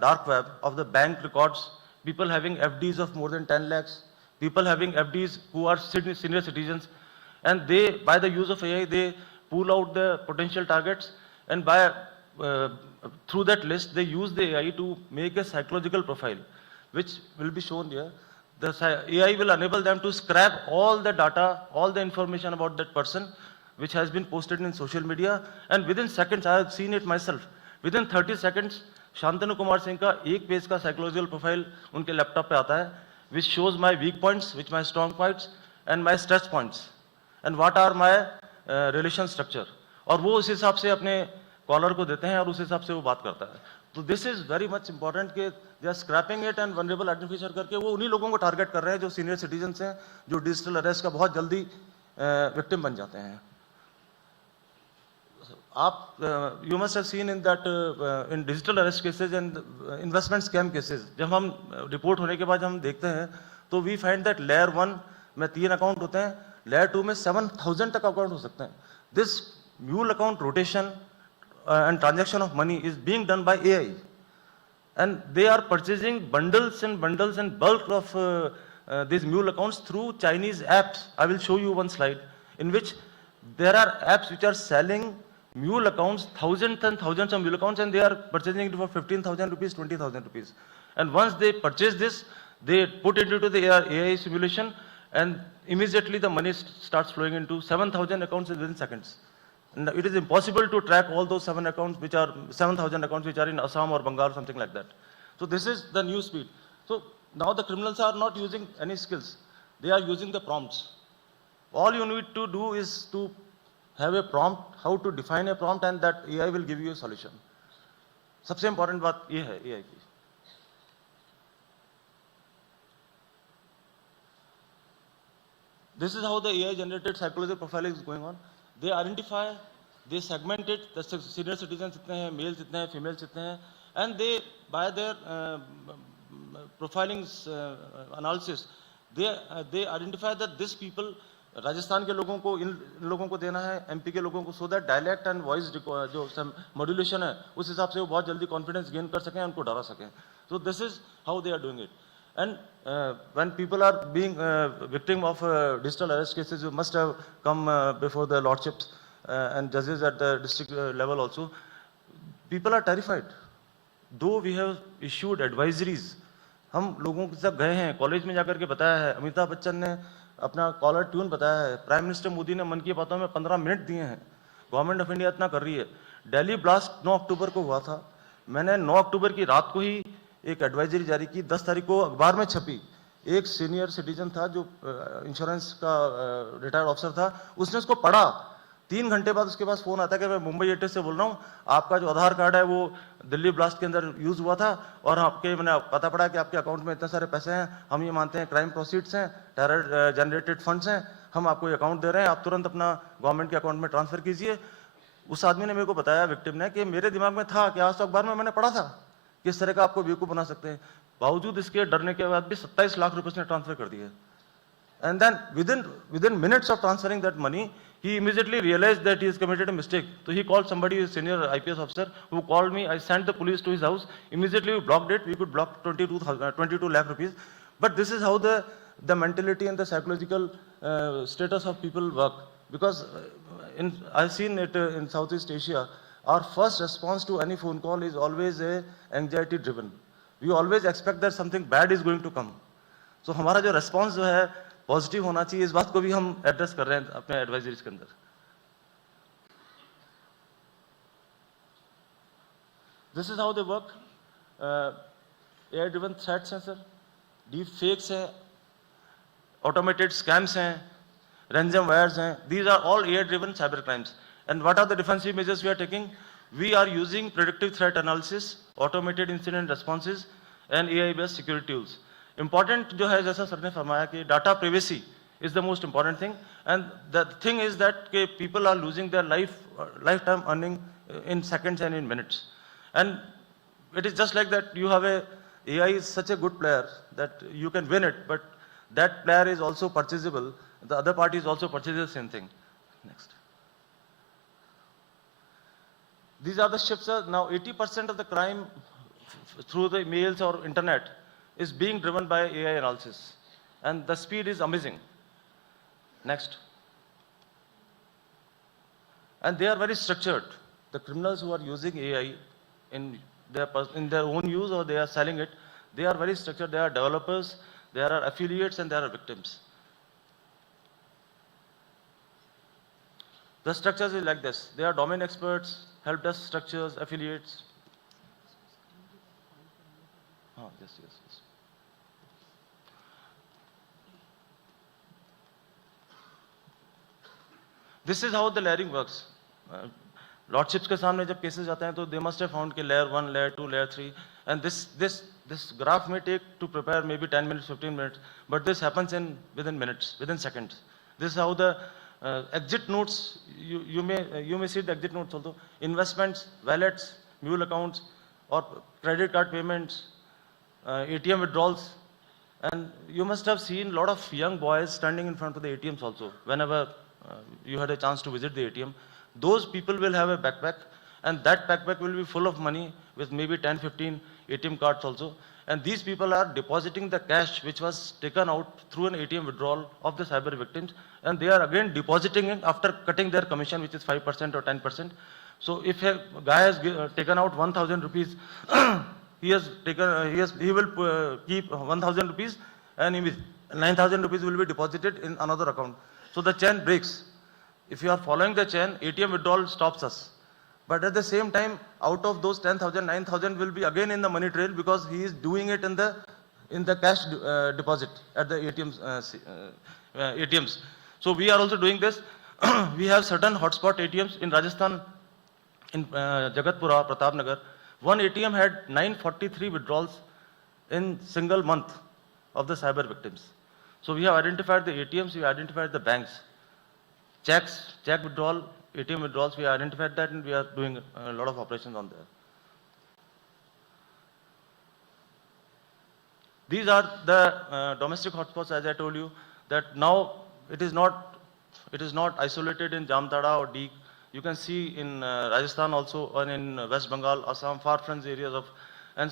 dark web of the bank records, people having FDs of more than 10 lakhs, people having FDs who are senior citizens, and they, by the use of AI, they pull out the potential targets, and by through that list, they use the AI to make a psychological profile, which will be shown here. The AI will enable them to scrap all the data, all the information about that person, which has been posted in social media, and within seconds, I have seen it myself, within 30 seconds, Shantanu Kumar Singh का एक page का psychological profile उनके laptop पे आता है, which shows my weak points, which my strong points and my stress points and what are my relation structure. और वो उस हिसाब से अपने कॉलर को देते हैं और उस हिसाब से वो बात करता है. तो this is very much important कि they are scraping it and vulnerable identification करके वो उन्हीं लोगों को टारगेट कर रहे हैं जो सीनियर सिटीजन्स हैं, जो डिजिटल अरेस्ट का बहुत जल्दी विक्टिम बन जाते हैं. आप you must have seen in that in digital arrest cases and investment scam cases, जब हम रिपोर्ट होने के बाद हम देखते हैं तो वी फाइंड दैट लेयर 1 में 3 अकाउंट होते हैं, लेयर 2 में 7,000 तक अकाउंट हो सकते हैं. This mule account rotation and transaction of money is being done by AI, and they are purchasing bundles and bulk of these mule accounts through Chinese apps. I will show you one slide in which there are apps which are selling mule accounts, thousands and thousands of mule accounts, and they are purchasing it for 15,000 rupees, 20,000 rupees. And once they purchase this, they put it into the AI simulation, and immediately the money starts flowing into 7,000 accounts within seconds. And it is impossible to track all those 7,000 accounts which are in Assam or Bengal, something like that. So this is the new speed. So now the criminals are not using any skills. They are using the prompts. All you need to do is to have a prompt, how to define a prompt, and that AI will give you a solution. सबसे important बात ये है AI की. This is how the AI generated psychological profiling is going on. They identify, they segment it, the senior citizens itne hain, males itne hain, females itne hain, and they, by their profiling analysis, they identify that this people, Rajasthan के लोगों को इन लोगों को देना है, MP के लोगों को, so that dialect and voice जो मॉड्यूलेशन है उस हिसाब से वो बहुत जल्दी कॉन्फिडेंस गेन कर सकें, उनको डरा सकें. So this is how they are doing it. And when people are being victim of digital arrest cases, you must have come before the lordships and judges at the district level also. People are terrified. Though we have issued advisories, हम लोगों के साथ गए हैं, college में जाकर के बताया है, अमिताभ बच्चन ने अपना कॉलर ट्यून बताया है, प्राइम मिनिस्टर मोदी ने मन की बातों में 15 मिनट दिए हैं, गवर्नमेंट ऑफ इंडिया इतना कर रही है। दिल्ली ब्लास्ट 9 अक्टूबर को हुआ था, मैंने 9 अक्टूबर की रात को ही एक एडवाइजरी जारी की, 10 तारीख को अखबार में छपी। एक सीनियर सिटीजन था जो इंश्योरेंस का रिटायर्ड ऑफिसर था, उसने उसको पढ़ा। 3 घंटे बाद उसके पास फोन आता है कि मैं मुंबई एयरटेल से बोल रहा हूँ, आपका जो आधार कार्ड है वो दिल्ली ब्लास्ट के अंदर यूज हुआ था और आपके मैंने पता पड़ा कि आपके अकाउंट में इतने सारे पैसे हैं, हम ये मानते हैं क्राइम प्रोसीड्स हैं, टेरर जनरेटेड फंड्स हैं, हम आपको ये अकाउंट दे रहे हैं, आप तुरंत अपना गवर्नमेंट के अकाउंट में ट्रांसफर कीजिए। उस आदमी ने मेरे को बताया, विक्टिम ने, कि मेरे दिमाग में था कि आज तो अखबार में मैंने पढ़ा था किस तरह का आपको बेवकूफ बना सकते हैं, बावजूद इसके डरने के बाद भी 27 लाख रुपए उसने ट्रांसफर कर दिए। And then within minutes of transferring that money, he immediately realized that he has committed a mistake. So he called somebody, a senior IPS officer, who called me. I sent the police to his house. Immediately we blocked it. We could block 22 lakh rupees. But this is how the mentality and the psychological status of people work. Because I've seen it in Southeast Asia. Our first response to any phone call is always anxiety driven. We always expect that something bad is going to come. So हमारा जो response जो है positive होना चाहिए, इस बात को भी हम एड्रेस कर रहे हैं अपने एडवाइजरीज के अंदर। This is how they work. AI driven threats हैं सर, डीप फेक्स हैं, ऑटोमेटेड स्कैम्स हैं, रैंसम वायर्स हैं, these are all AI driven cyber crimes. And what are the defensive measures we are taking? We are using predictive threat analysis, automated incident responses and AI based security tools. Important जो है, जैसा sir ने फरमाया कि data privacy is the most important thing, and the thing is that के people are losing their lifetime earning in seconds and in minutes, and it is just like that you have AI is such a good player that you can win it, but that player is also purchasable, the other party is also purchasing the same thing. Next. These are the shifts. Now 80% of the crime through the mails or internet is being driven by AI analysis, and the speed is amazing. Next. And they are very structured. The criminals who are using AI in their own use, or they are selling it, they are very structured. They are developers, there are affiliates, and there are victims. The structures is like this. They are domain experts, help desk structures, affiliates. Oh, yes. This is how the layering works. Lordships के सामने जब cases आते हैं तो they must have found कि layer 1, layer 2, layer 3, and this graph may take to prepare maybe 10 minutes, 15 minutes, but this happens within minutes, within seconds. This is how the exit notes, you may see the exit notes also, investments, wallets, mule accounts, or credit card payments, ATM withdrawals, and you must have seen a lot of young boys standing in front of the ATMs also. Whenever you had a chance to visit the ATM, those people will have a backpack, and that backpack will be full of money with maybe 10, 15 ATM cards also. And these people are depositing the cash which was taken out through an ATM withdrawal of the cyber victims, and they are again depositing it after cutting their commission, which is 5% or 10%. So if a guy has taken out 1,000 rupees, he will keep 1,000 rupees, and 9,000 rupees will be deposited in another account. So the chain breaks. If you are following the chain, ATM withdrawal stops us. But at the same time, out of those 10,000, 9,000 will be again in the money trail, because he is doing it in the cash deposit at the ATMs. So we are also doing this. We have certain hotspot ATMs in Rajasthan, in Jagatpura, Pratapnagar. One ATM had 943 withdrawals in single month of the cyber victims. So we have identified the ATMs, we have identified the banks. Check withdrawal, ATM withdrawals, we identified that, and we are doing a lot of operations on there. These are the domestic hotspots, as I told you, that now it is not isolated in Jamtara or Deeg. You can see in Rajasthan also, and in West Bengal, Assam, far-flung areas of, and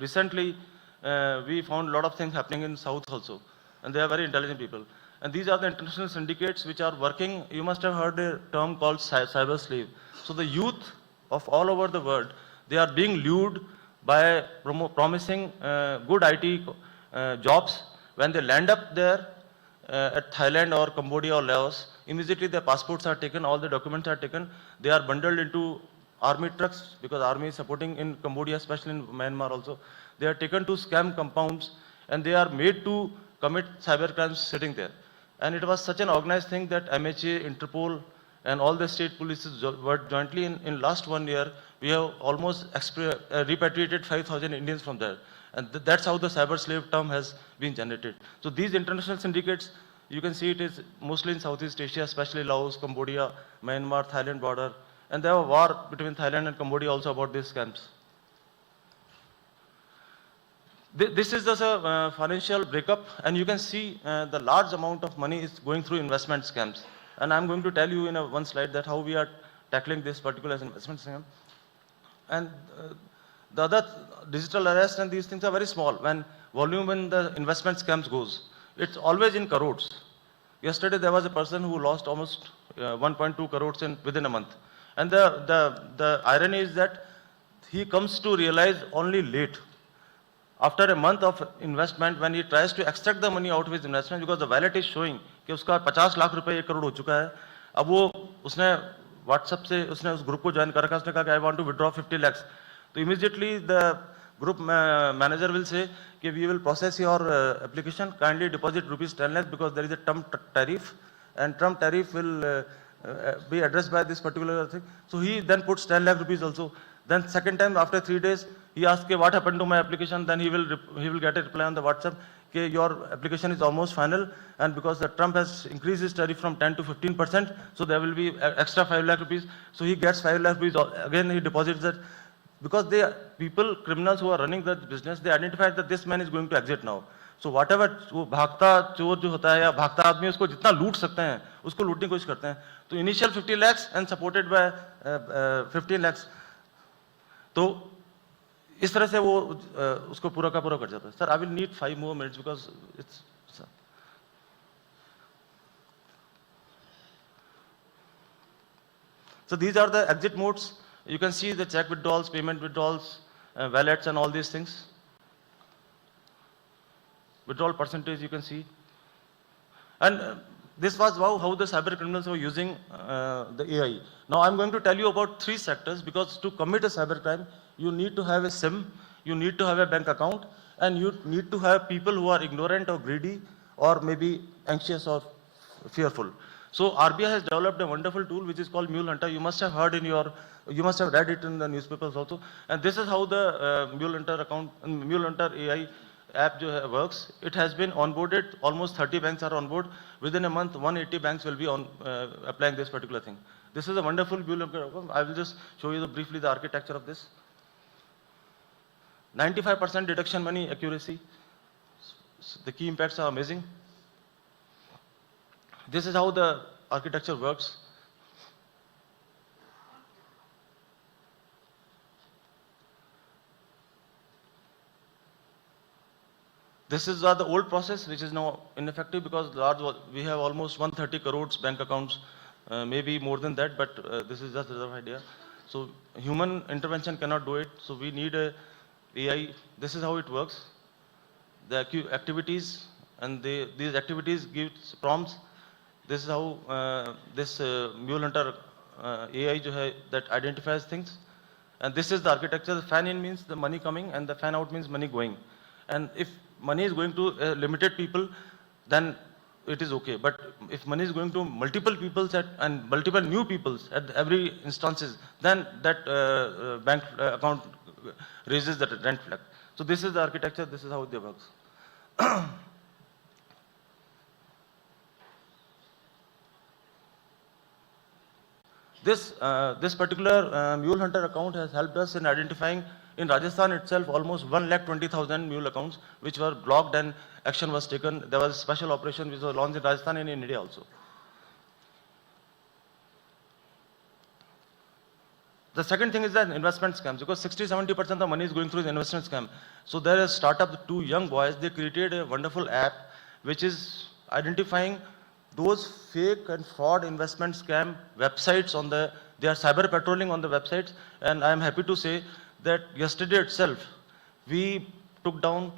recently we found a lot of things happening in South also. And they are very intelligent people. And these are the international syndicates which are working. You must have heard a term called cyber slave. So the youth of all over the world, they are being lured by promising good IT jobs. When they land up there at Thailand or Cambodia or Laos, immediately their passports are taken, all the documents are taken. They are bundled into army trucks, because army is supporting in Cambodia, especially in Myanmar also. They are taken to scam compounds and they are made to commit cyber crimes sitting there. And it was such an organized thing that MHA, Interpol, and all the state polices worked jointly. In last 1 year, we have almost repatriated 5,000 Indians from there. And that's how the cyber slave term has been generated. So these international syndicates, you can see it is mostly in Southeast Asia, especially Laos, Cambodia, Myanmar, Thailand border. And there was a war between Thailand and Cambodia also about these scams. This is just a financial breakup, and you can see the large amount of money is going through investment scams. And I'm going to tell you in one slide that how we are tackling this particular investment scam. And the other digital arrest and these things are very small. When volume in the investment scams goes, it's always in crores. Yesterday there was a person who lost almost 1.2 crores within a month. And the irony is that he comes to realize only late. After a month of investment, when he tries to extract the money out of his investment, because the wallet is showing कि उसका 50 लाख रुपए 1 करोड़ हो चुका है, अब वो उसने WhatsApp से उसने उस ग्रुप को ज्वाइन कर रखा, उसने कहा कि I want to withdraw 50 lakhs. तो immediately the group manager will say कि we will process your application, kindly deposit rupees 10 lakhs because there is a Trump tariff, and Trump tariff will be addressed by this particular thing. So he then puts 10 lakh rupees also. Then second time after 3 days, he asks what happened to my application. Then he will get a reply on the WhatsApp, okay, your application is almost final, and because the Trump has increased his tariff from 10 to 15%, so there will be extra 5 lakh rupees. So he gets 5 lakh rupees. Again he deposits that, because criminals who are running the business, they identified that this man is going to exit now. So whatever वो भागता चोर जो होता है या भागता आदमी उसको जितना लूट सकते हैं उसको लूटने की कोशिश करते हैं. तो initial 50 lakhs and supported by 15 lakhs. तो इस तरह से वो उसको पूरा का पूरा कर जाता है. Sir, I will need 5 more minutes because it's. So these are the exit modes. You can see the check withdrawals, payment withdrawals, wallets, and all these things. Withdrawal percentage you can see. And this was how the cyber criminals were using the AI. Now I'm going to tell you about 3 sectors, because to commit a cyber crime, you need to have a SIM, you need to have a bank account, and you need to have people who are ignorant or greedy or maybe anxious or fearful. So RBI has developed a wonderful tool which is called Mule Hunter. You must have read it in the newspapers also. And this is how the Mule Hunter AI app works. It has been onboarded. Almost 30 banks are on board. Within a month, 180 banks will be applying this particular thing. This is a wonderful Mule Hunter. I will just show you briefly the architecture of this. 95% detection money accuracy. The key impacts are amazing. This is how the architecture works. This is the old process which is now ineffective, because we have almost 130 crores bank accounts, maybe more than that, but this is just a rough idea. So human intervention cannot do it, so we need a AI. This is how it works. The activities, and these activities give prompts. This is how this Mule Hunter AI that identifies things. And this is the architecture. The fan in means the money coming, and the fan out means money going. And if money is going to limited people, then it is okay. But if money is going to multiple peoples and multiple new peoples at every instances, then that bank account raises the rent flag. So this is the architecture. This is how it works. This particular Mule Hunter account has helped us in identifying, in Rajasthan itself, almost 1,20,000 mule accounts which were blocked and action was taken. There was a special operation which was launched in Rajasthan and in India also. The second thing is that investment scams, because 60-70% of the money is going through the investment scam. So there is a startup, two young boys, they created a wonderful app which is identifying those fake and fraud investment scam websites on the, they are cyber patrolling on the websites, and I am happy to say that yesterday itself, we took down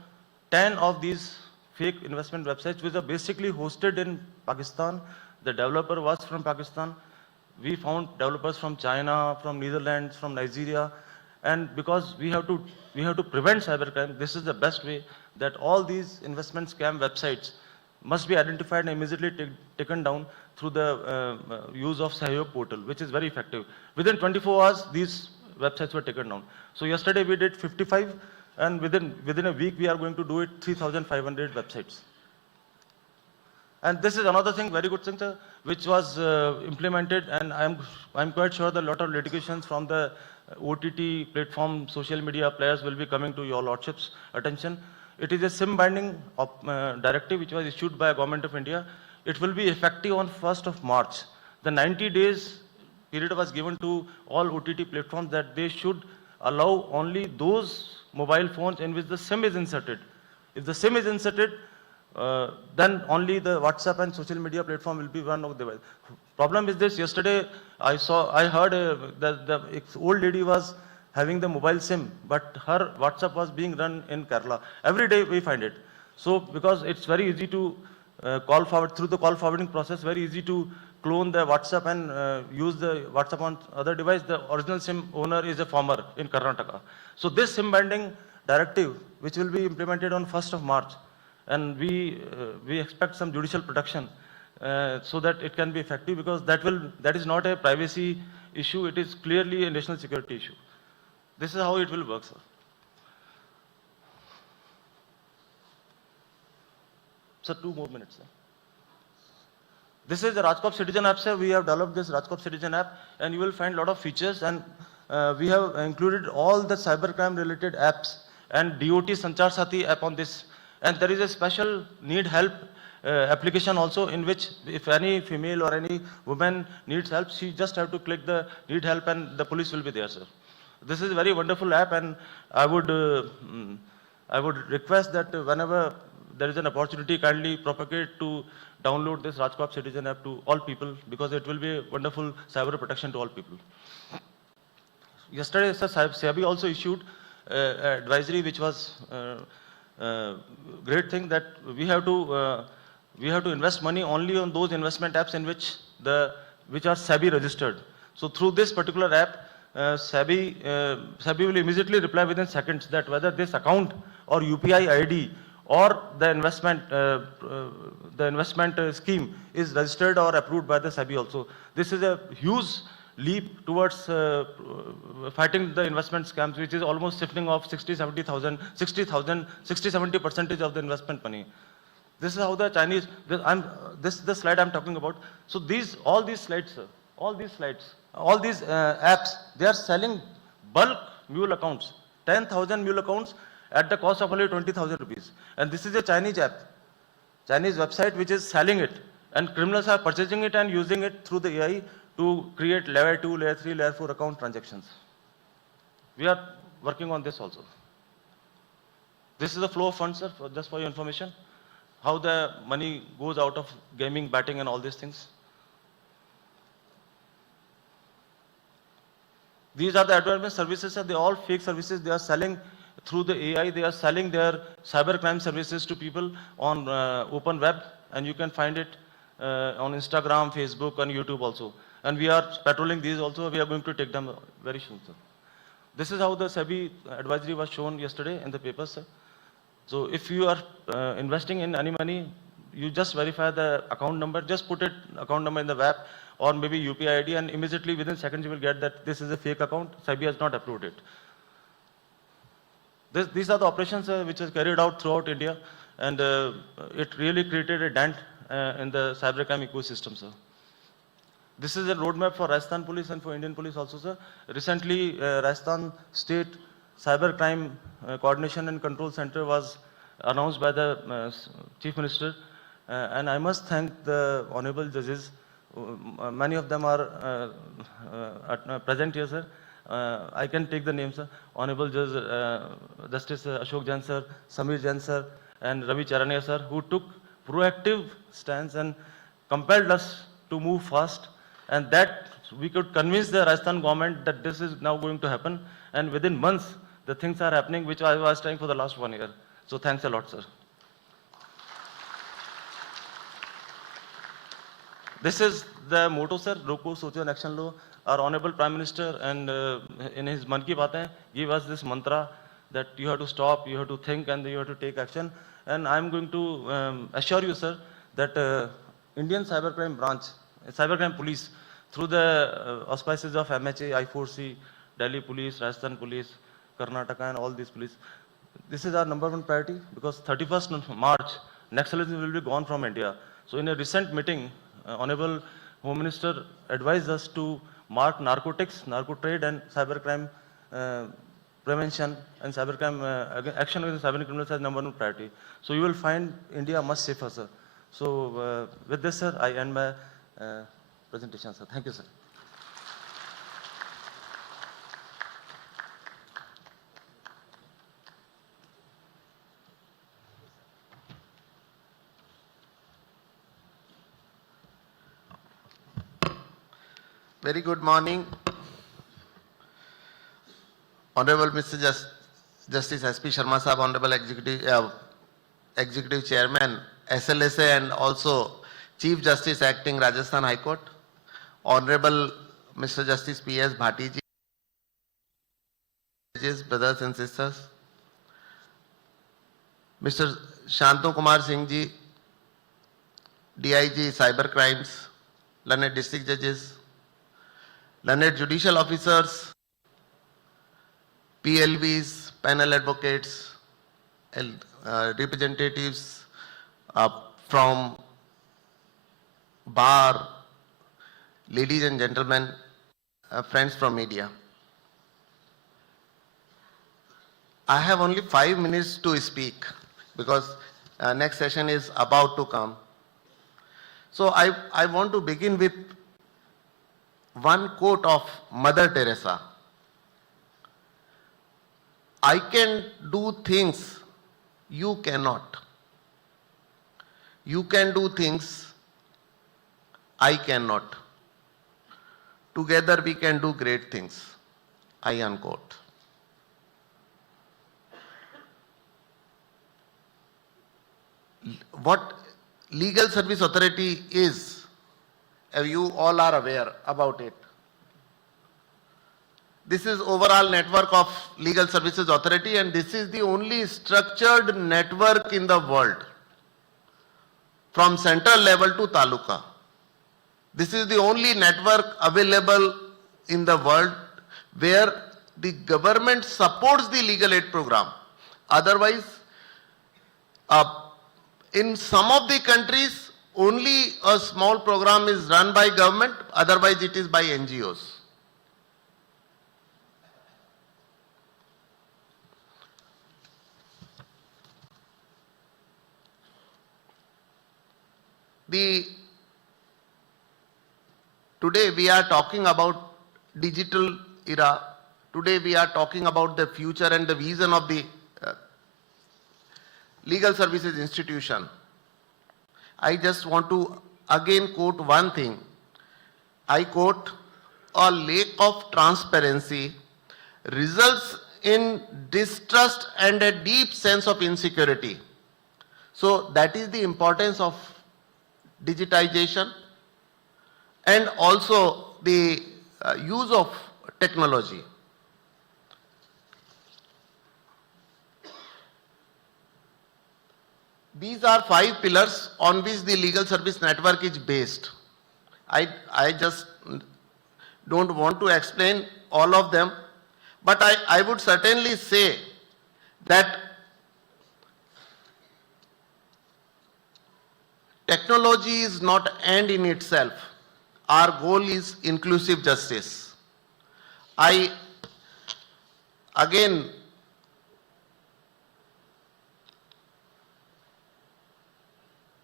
10 of these fake investment websites which are basically hosted in Pakistan. The developer was from Pakistan. We found developers from China, from Netherlands, from Nigeria, and because we have to prevent cybercrime, this is the best way that all these investment scam websites must be identified and immediately taken down through the use of Sahyog portal, which is very effective. Within 24 hours, these websites were taken down. So yesterday we did 55, and within a week we are going to do it 3,500 websites. And this is another thing, very good thing, sir, which was implemented, and I'm quite sure that a lot of litigations from the OTT platform, social media players will be coming to your lordship's attention. It is a SIM binding directive which was issued by Government of India. It will be effective on 1st of March. The 90 days period was given to all OTT platforms that they should allow only those mobile phones in which the SIM is inserted. If the SIM is inserted, then only the WhatsApp and social media platform will be one of the device. Problem is this, yesterday I heard that the old lady was having the mobile SIM, but her WhatsApp was being run in Kerala. Every day we find it. So because it's very easy to call forward, through the call forwarding process, very easy to clone the WhatsApp and use the WhatsApp on other device. The original SIM owner is a farmer in Karnataka. So this SIM binding directive, which will be implemented on 1st of March, and we expect some judicial protection so that it can be effective, because that is not a privacy issue, it is clearly a national security issue. This is how it will work, sir. Sir, 2 more minutes, sir. This is the Rajkot Citizen app, sir. We have developed this Rajkot Citizen app, and you will find a lot of features, and we have included all the cybercrime related apps and DOT Sanchar Sati app on this. And there is a special need help application also, in which if any female or any woman needs help, she just have to click the need help and the police will be there, sir. This is a very wonderful app, and I would request that whenever there is an opportunity, kindly propagate to download this Rajkot Citizen app to all people, because it will be a wonderful cyber protection to all people. Yesterday, sir, SEBI also issued advisory, which was great thing, that we have to invest money only on those investment apps in which are SEBI registered. So through this particular app, SEBI will immediately reply within seconds that whether this account or UPI ID or the investment scheme is registered or approved by the SEBI also. This is a huge leap towards fighting the investment scams, which is almost shifting of 60-70% of the investment money. This is how the Chinese, the slide I'm talking about. So all these slides, sir, all these apps, they are selling bulk mule accounts, 10,000 mule accounts at the cost of only 20,000 rupees. And this is a Chinese app, Chinese website which is selling it, and criminals are purchasing it and using it through the AI to create layer 2, layer 3, layer 4 account transactions. We are working on this also. This is the flow of funds, sir, just for your information, how the money goes out of gaming, betting and all these things. These are the advertisement services, sir. They are all fake services. They are selling through the AI. They are selling their cybercrime services to people on open web, and you can find it on Instagram, Facebook, and YouTube also. And we are patrolling these also. We are going to take them very soon, sir. This is how the SEBI advisory was shown yesterday in the paper, sir. So if you are investing in any money, you just verify the account number, just put it account number in the web or maybe UPI ID, and immediately within seconds you will get that this is a fake account, SEBI has not approved it. These are the operations which was carried out throughout India, and it really created a dent in the cybercrime ecosystem, sir. This is a roadmap for Rajasthan Police and for Indian Police also, sir. Recently, Rajasthan State Cybercrime Coordination and Control Center was announced by the Chief Minister, and I must thank the honorable judges. Many of them are present here, sir. I can take the names, sir. Honorable Justice Ashok Jain sir, Samir Jain sir, and Ravi Charania sir, who took proactive stance and compelled us to move fast, and that we could convince the Rajasthan government that this is now going to happen, and within months the things are happening which I was trying for the last 1 year. So thanks a lot, sir. This is the motto, sir, Roko, Socho and Action Lo. Our Honorable Prime Minister and in his Man Ki Baatein give us this mantra that you have to stop, you have to think, and you have to take action. And I'm going to assure you, sir, that Indian Cybercrime Branch, Cybercrime Police, through the auspices of MHA, I4C, Delhi Police, Rajasthan Police, Karnataka, and all these police, this is our #1 priority, because 31st March, Naxalism will be gone from India. So in a recent meeting, Honorable Home Minister advised us to mark narcotics, narco trade, and cybercrime prevention and cybercrime action against cyber criminals as #1 priority. So you will find India much safer, sir. So with this, sir, I end my presentation, sir. Thank you, sir. Very good morning. Honorable Mr. Justice S.P. Sharma Sahab, Honorable Executive Chairman, SLSA, and also Chief Justice Acting Rajasthan High Court, Honorable Mr. Justice P.S. Bhati ji, brothers and sisters, Mr. Shantanu Kumar Singh ji, DIG Cyber Crimes, learned district judges, learned judicial officers, PLVs, panel advocates, and representatives from bar, ladies and gentlemen, friends from media. I have only 5 minutes to speak because next session is about to come. So I want to begin with one quote of Mother Teresa. I can do things you cannot. You can do things I cannot. Together we can do great things. I unquote. What Legal Service Authority is, you all are aware about it. This is overall network of Legal Services Authority, and this is the only structured network in the world from central level to taluka. This is the only network available in the world where the government supports the legal aid program. Otherwise, in some of the countries, only a small program is run by government, otherwise it is by NGOs. Today we are talking about digital era. Today we are talking about the future and the vision of the legal services institution. I just want to again quote one thing. I quote, a lack of transparency results in distrust and a deep sense of insecurity. So that is the importance of digitization and also the use of technology. These are 5 pillars on which the legal service network is based. I just don't want to explain all of them, but I would certainly say that technology is not an end in itself. Our goal is inclusive justice.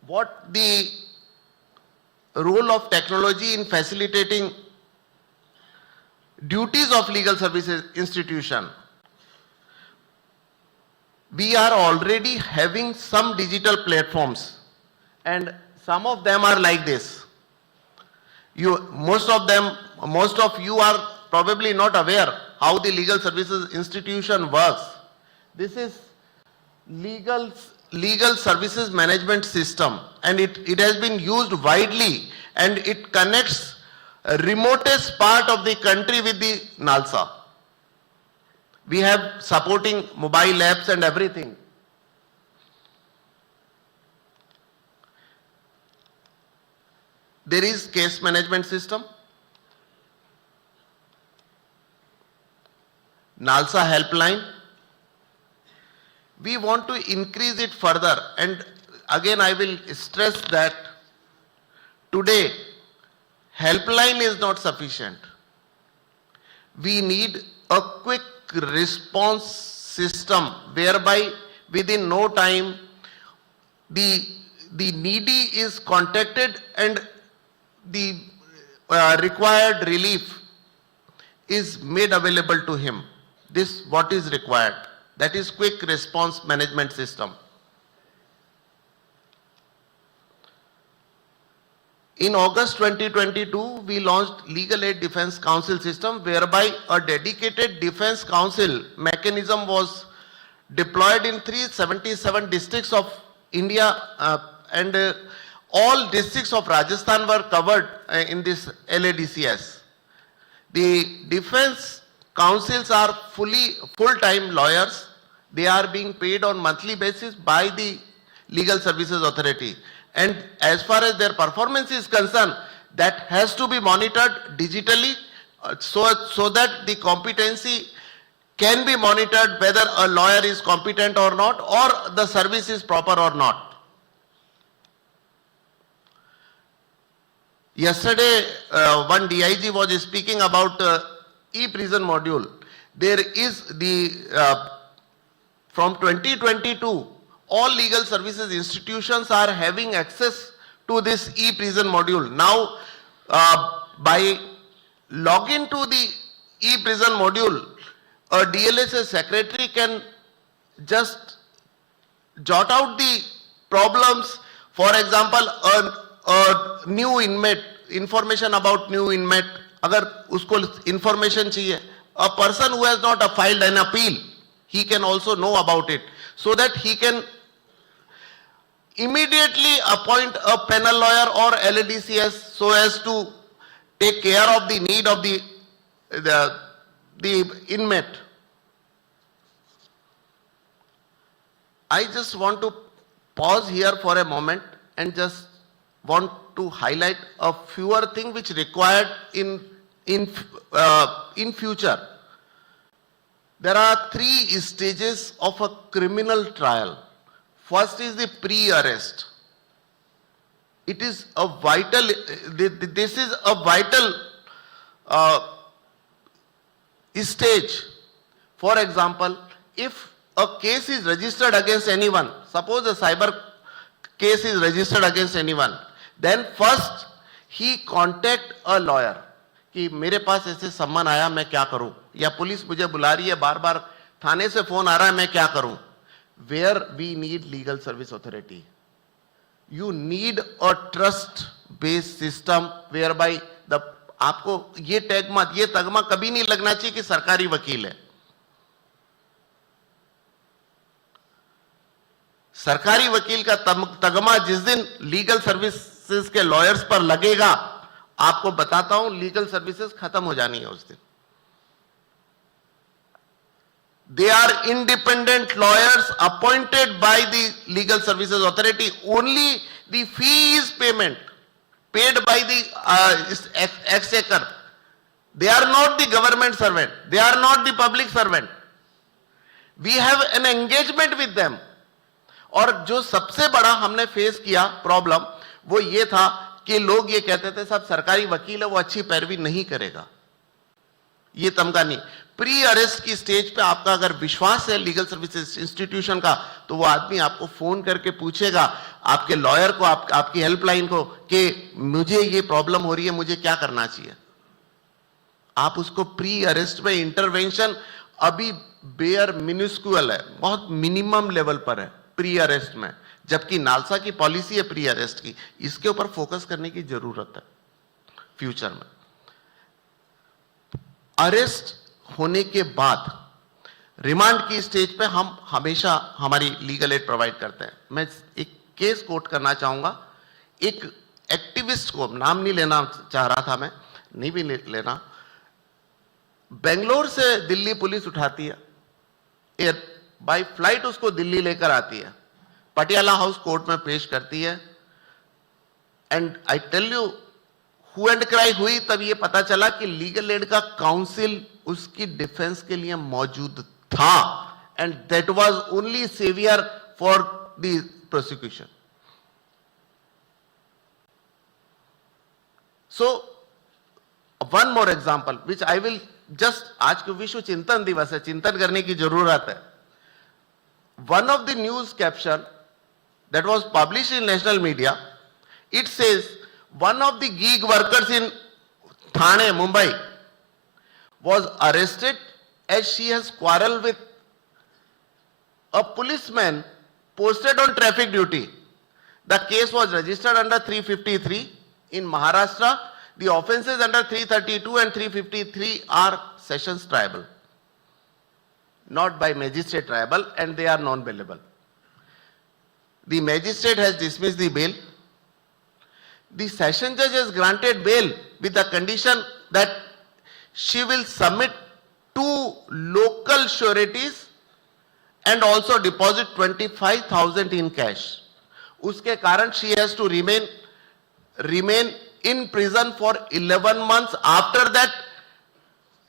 What the role of technology in facilitating duties of legal services institution. We are already having some digital platforms, and some of them are like this. Most of you are probably not aware how the legal services institution works. This is legal services management system, and it has been used widely, and it connects remotest part of the country with the NALSA. We have supporting mobile apps and everything. There is case management system, NALSA helpline. We want to increase it further, and again I will stress that today helpline is not sufficient. We need a quick response system whereby within no time the needy is contacted and the required relief is made available to him. This what is required. That is quick response management system. In August 2022, we launched Legal Aid Defense Council system, whereby a dedicated defense council mechanism was deployed in 377 districts of India, and all districts of Rajasthan were covered in this LADCS. The defense councils are full-time lawyers. They are being paid on monthly basis by the Legal Services Authority. And as far as their performance is concerned, that has to be monitored digitally, so that the competency can be monitored whether a lawyer is competent or not, or the service is proper or not. Yesterday, one DIG was speaking about e-prison module. There is from 2022, all legal services institutions are having access to this e-prison module. Now, by login to the e-prison module, a DLSS secretary can just jot out the problems. For example, a new inmate, information about new inmate, agar usko information chahiye, a person who has not filed an appeal, he can also know about it, so that he can immediately appoint a penal lawyer or LADCS so as to take care of the need of the inmate. I just want to pause here for a moment and just want to highlight a fewer things which required in future. There are 3 stages of a criminal trial. First is the pre-arrest. It is a vital, this is a vital stage. For example, if a case is registered against anyone, suppose a cyber case is registered against anyone, then first he contact a lawyer कि मेरे पास ऐसे सम्मन आया, मैं क्या करूं, या police मुझे बुला रही है, बार बार थाने से फोन आ रहा है, मैं क्या करूं. Where we need legal service authority, you need a trust based system whereby आपको ये तगमा कभी नहीं लगना चाहिए कि सरकारी वकील है. सरकारी वकील का तगमा जिस दिन लीगल सर्विसेज के लॉयर्स पर लगेगा, आपको बताता हूं लीगल सर्विसेज खत्म हो जानी है उस दिन. They are independent lawyers appointed by the Legal Services Authority. Only the fee is paid by the exchequer. They are not the government servant. They are not the public servant. We have an engagement with them. और जो सबसे बड़ा हमने face किया problem वो ये था कि लोग ये कहते थे सब सरकारी वकील है, वो अच्छी पैरवी नहीं करेगा. ये तमगा नहीं. प्री अरेस्ट की स्टेज पे आपका अगर विश्वास है लीगल सर्विसेज इंस्टीट्यूशन का, तो वो आदमी आपको फोन करके पूछेगा, आपके लॉयर को, आपकी हेल्पलाइन को, कि मुझे ये प्रॉब्लम हो रही है, मुझे क्या करना चाहिए. आप उसको प्री अरेस्ट में इंटरवेंशन अभी बेयर मिनिस्कुअल है, बहुत मिनिमम लेवल पर है प्री अरेस्ट में, जबकि नालसा की पॉलिसी है प्री अरेस्ट की। इसके ऊपर फोकस करने की जरूरत है फ्यूचर में। अरेस्ट होने के बाद रिमांड की स्टेज पे हम हमेशा हमारी लीगल एड प्रोवाइड करते हैं। मैं एक केस कोट करना चाहूंगा। एक एक्टिविस्ट को, नाम नहीं लेना चाह रहा था मैं, नहीं भी लेना, बेंगलोर से दिल्ली पुलिस उठाती है, एयर बाय फ्लाइट उसको दिल्ली लेकर आती है, पटियाला हाउस कोर्ट में पेश करती है। And I tell you, hue and cry हुई तब ये पता चला कि लीगल एड का काउंसिल उसकी डिफेंस के लिए मौजूद था, and that was only saviour for the prosecution. So one more example which I will just, आज को विश्व चिंतन दिवस है, चिंतन करने की जरूरत है। One of the news caption that was published in national media, it says one of the gig workers in Thane, Mumbai was arrested as she has quarreled with a policeman posted on traffic duty. The case was registered under 353 in Maharashtra. The offences under 332 and 353 are sessions tribal, not by magistrate tribal, and they are non-bailable. The magistrate has dismissed the bail. The session judge has granted bail with the condition that she will submit 2 local sureties and also deposit 25,000 in cash. Uske karan she has to remain in prison for 11 months. After that,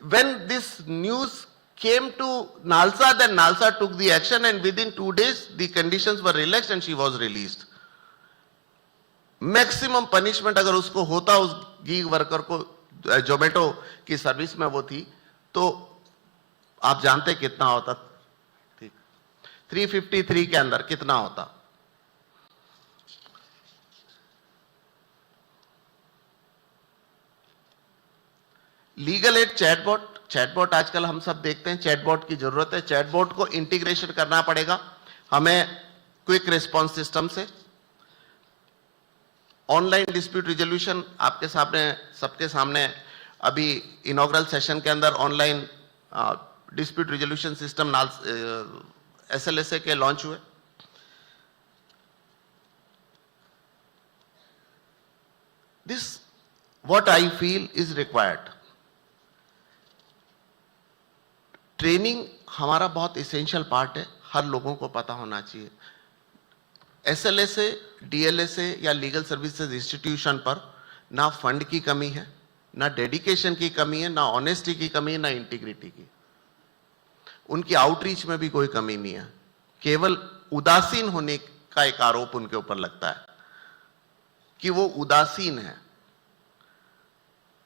when this news came to Nalsa, then Nalsa took the action, and within 2 days the conditions were relaxed and she was released. Maximum punishment अगर उसको होता, उस gig worker को, जोमेटो की service में वो थी, तो आप जानते कितना होता, ठीक 353 के अंदर कितना होता। लीगल एड चैटबॉट आजकल हम सब देखते हैं, चैटबॉट की जरूरत है। चैटबॉट को इंटीग्रेशन करना पड़ेगा हमें क्विक रिस्पांस सिस्टम से। ऑनलाइन डिस्प्यूट रिजोल्यूशन आपके सामने, सबके सामने, अभी इनॉग्रल सेशन के अंदर online dispute resolution system SLSA के लॉन्च हुए। This what I feel is required. Training हमारा बहुत इसेंशियल पार्ट है, हर लोगों को पता होना चाहिए। SLSA, DLSA या लीगल सर्विसेज इंस्टीट्यूशन पर ना फंड की कमी है, ना डेडिकेशन की कमी है, ना ऑनेस्टी की कमी है, ना इंटीग्रिटी की। उनकी आउटरीच में भी कोई कमी नहीं है, केवल उदासीन होने का एक आरोप उनके ऊपर लगता है कि वो उदासीन है।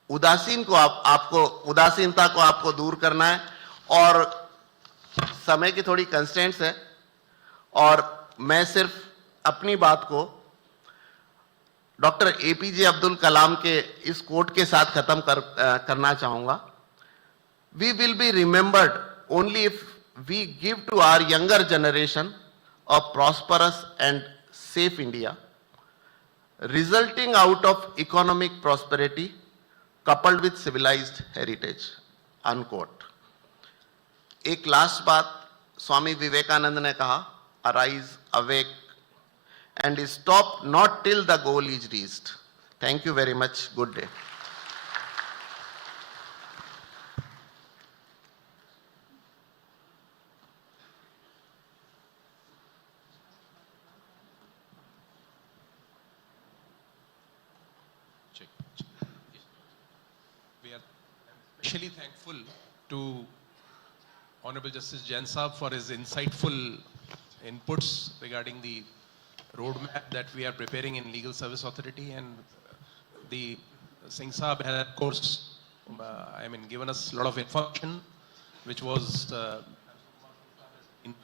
उदासीनता को आपको दूर करना है, और समय की थोड़ी कंस्ट्रेंट्स है, और मैं सिर्फ अपनी बात को डॉक्टर APJ अब्दुल कलाम के इस कोट के साथ खत्म करना चाहूंगा। We will be remembered only if we give to our younger generation a prosperous and safe India, resulting out of economic prosperity coupled with civilized heritage, unquote. एक लास्ट बात स्वामी विवेकानंद ने कहा, arise, awake and stop not till the goal is reached. Thank you very much. Good day. We are especially thankful to Honorable Justice Jain Saab for his insightful inputs regarding the roadmap that we are preparing in Legal Service Authority, and the Singh Saab has, of course, given us a lot of information, which was in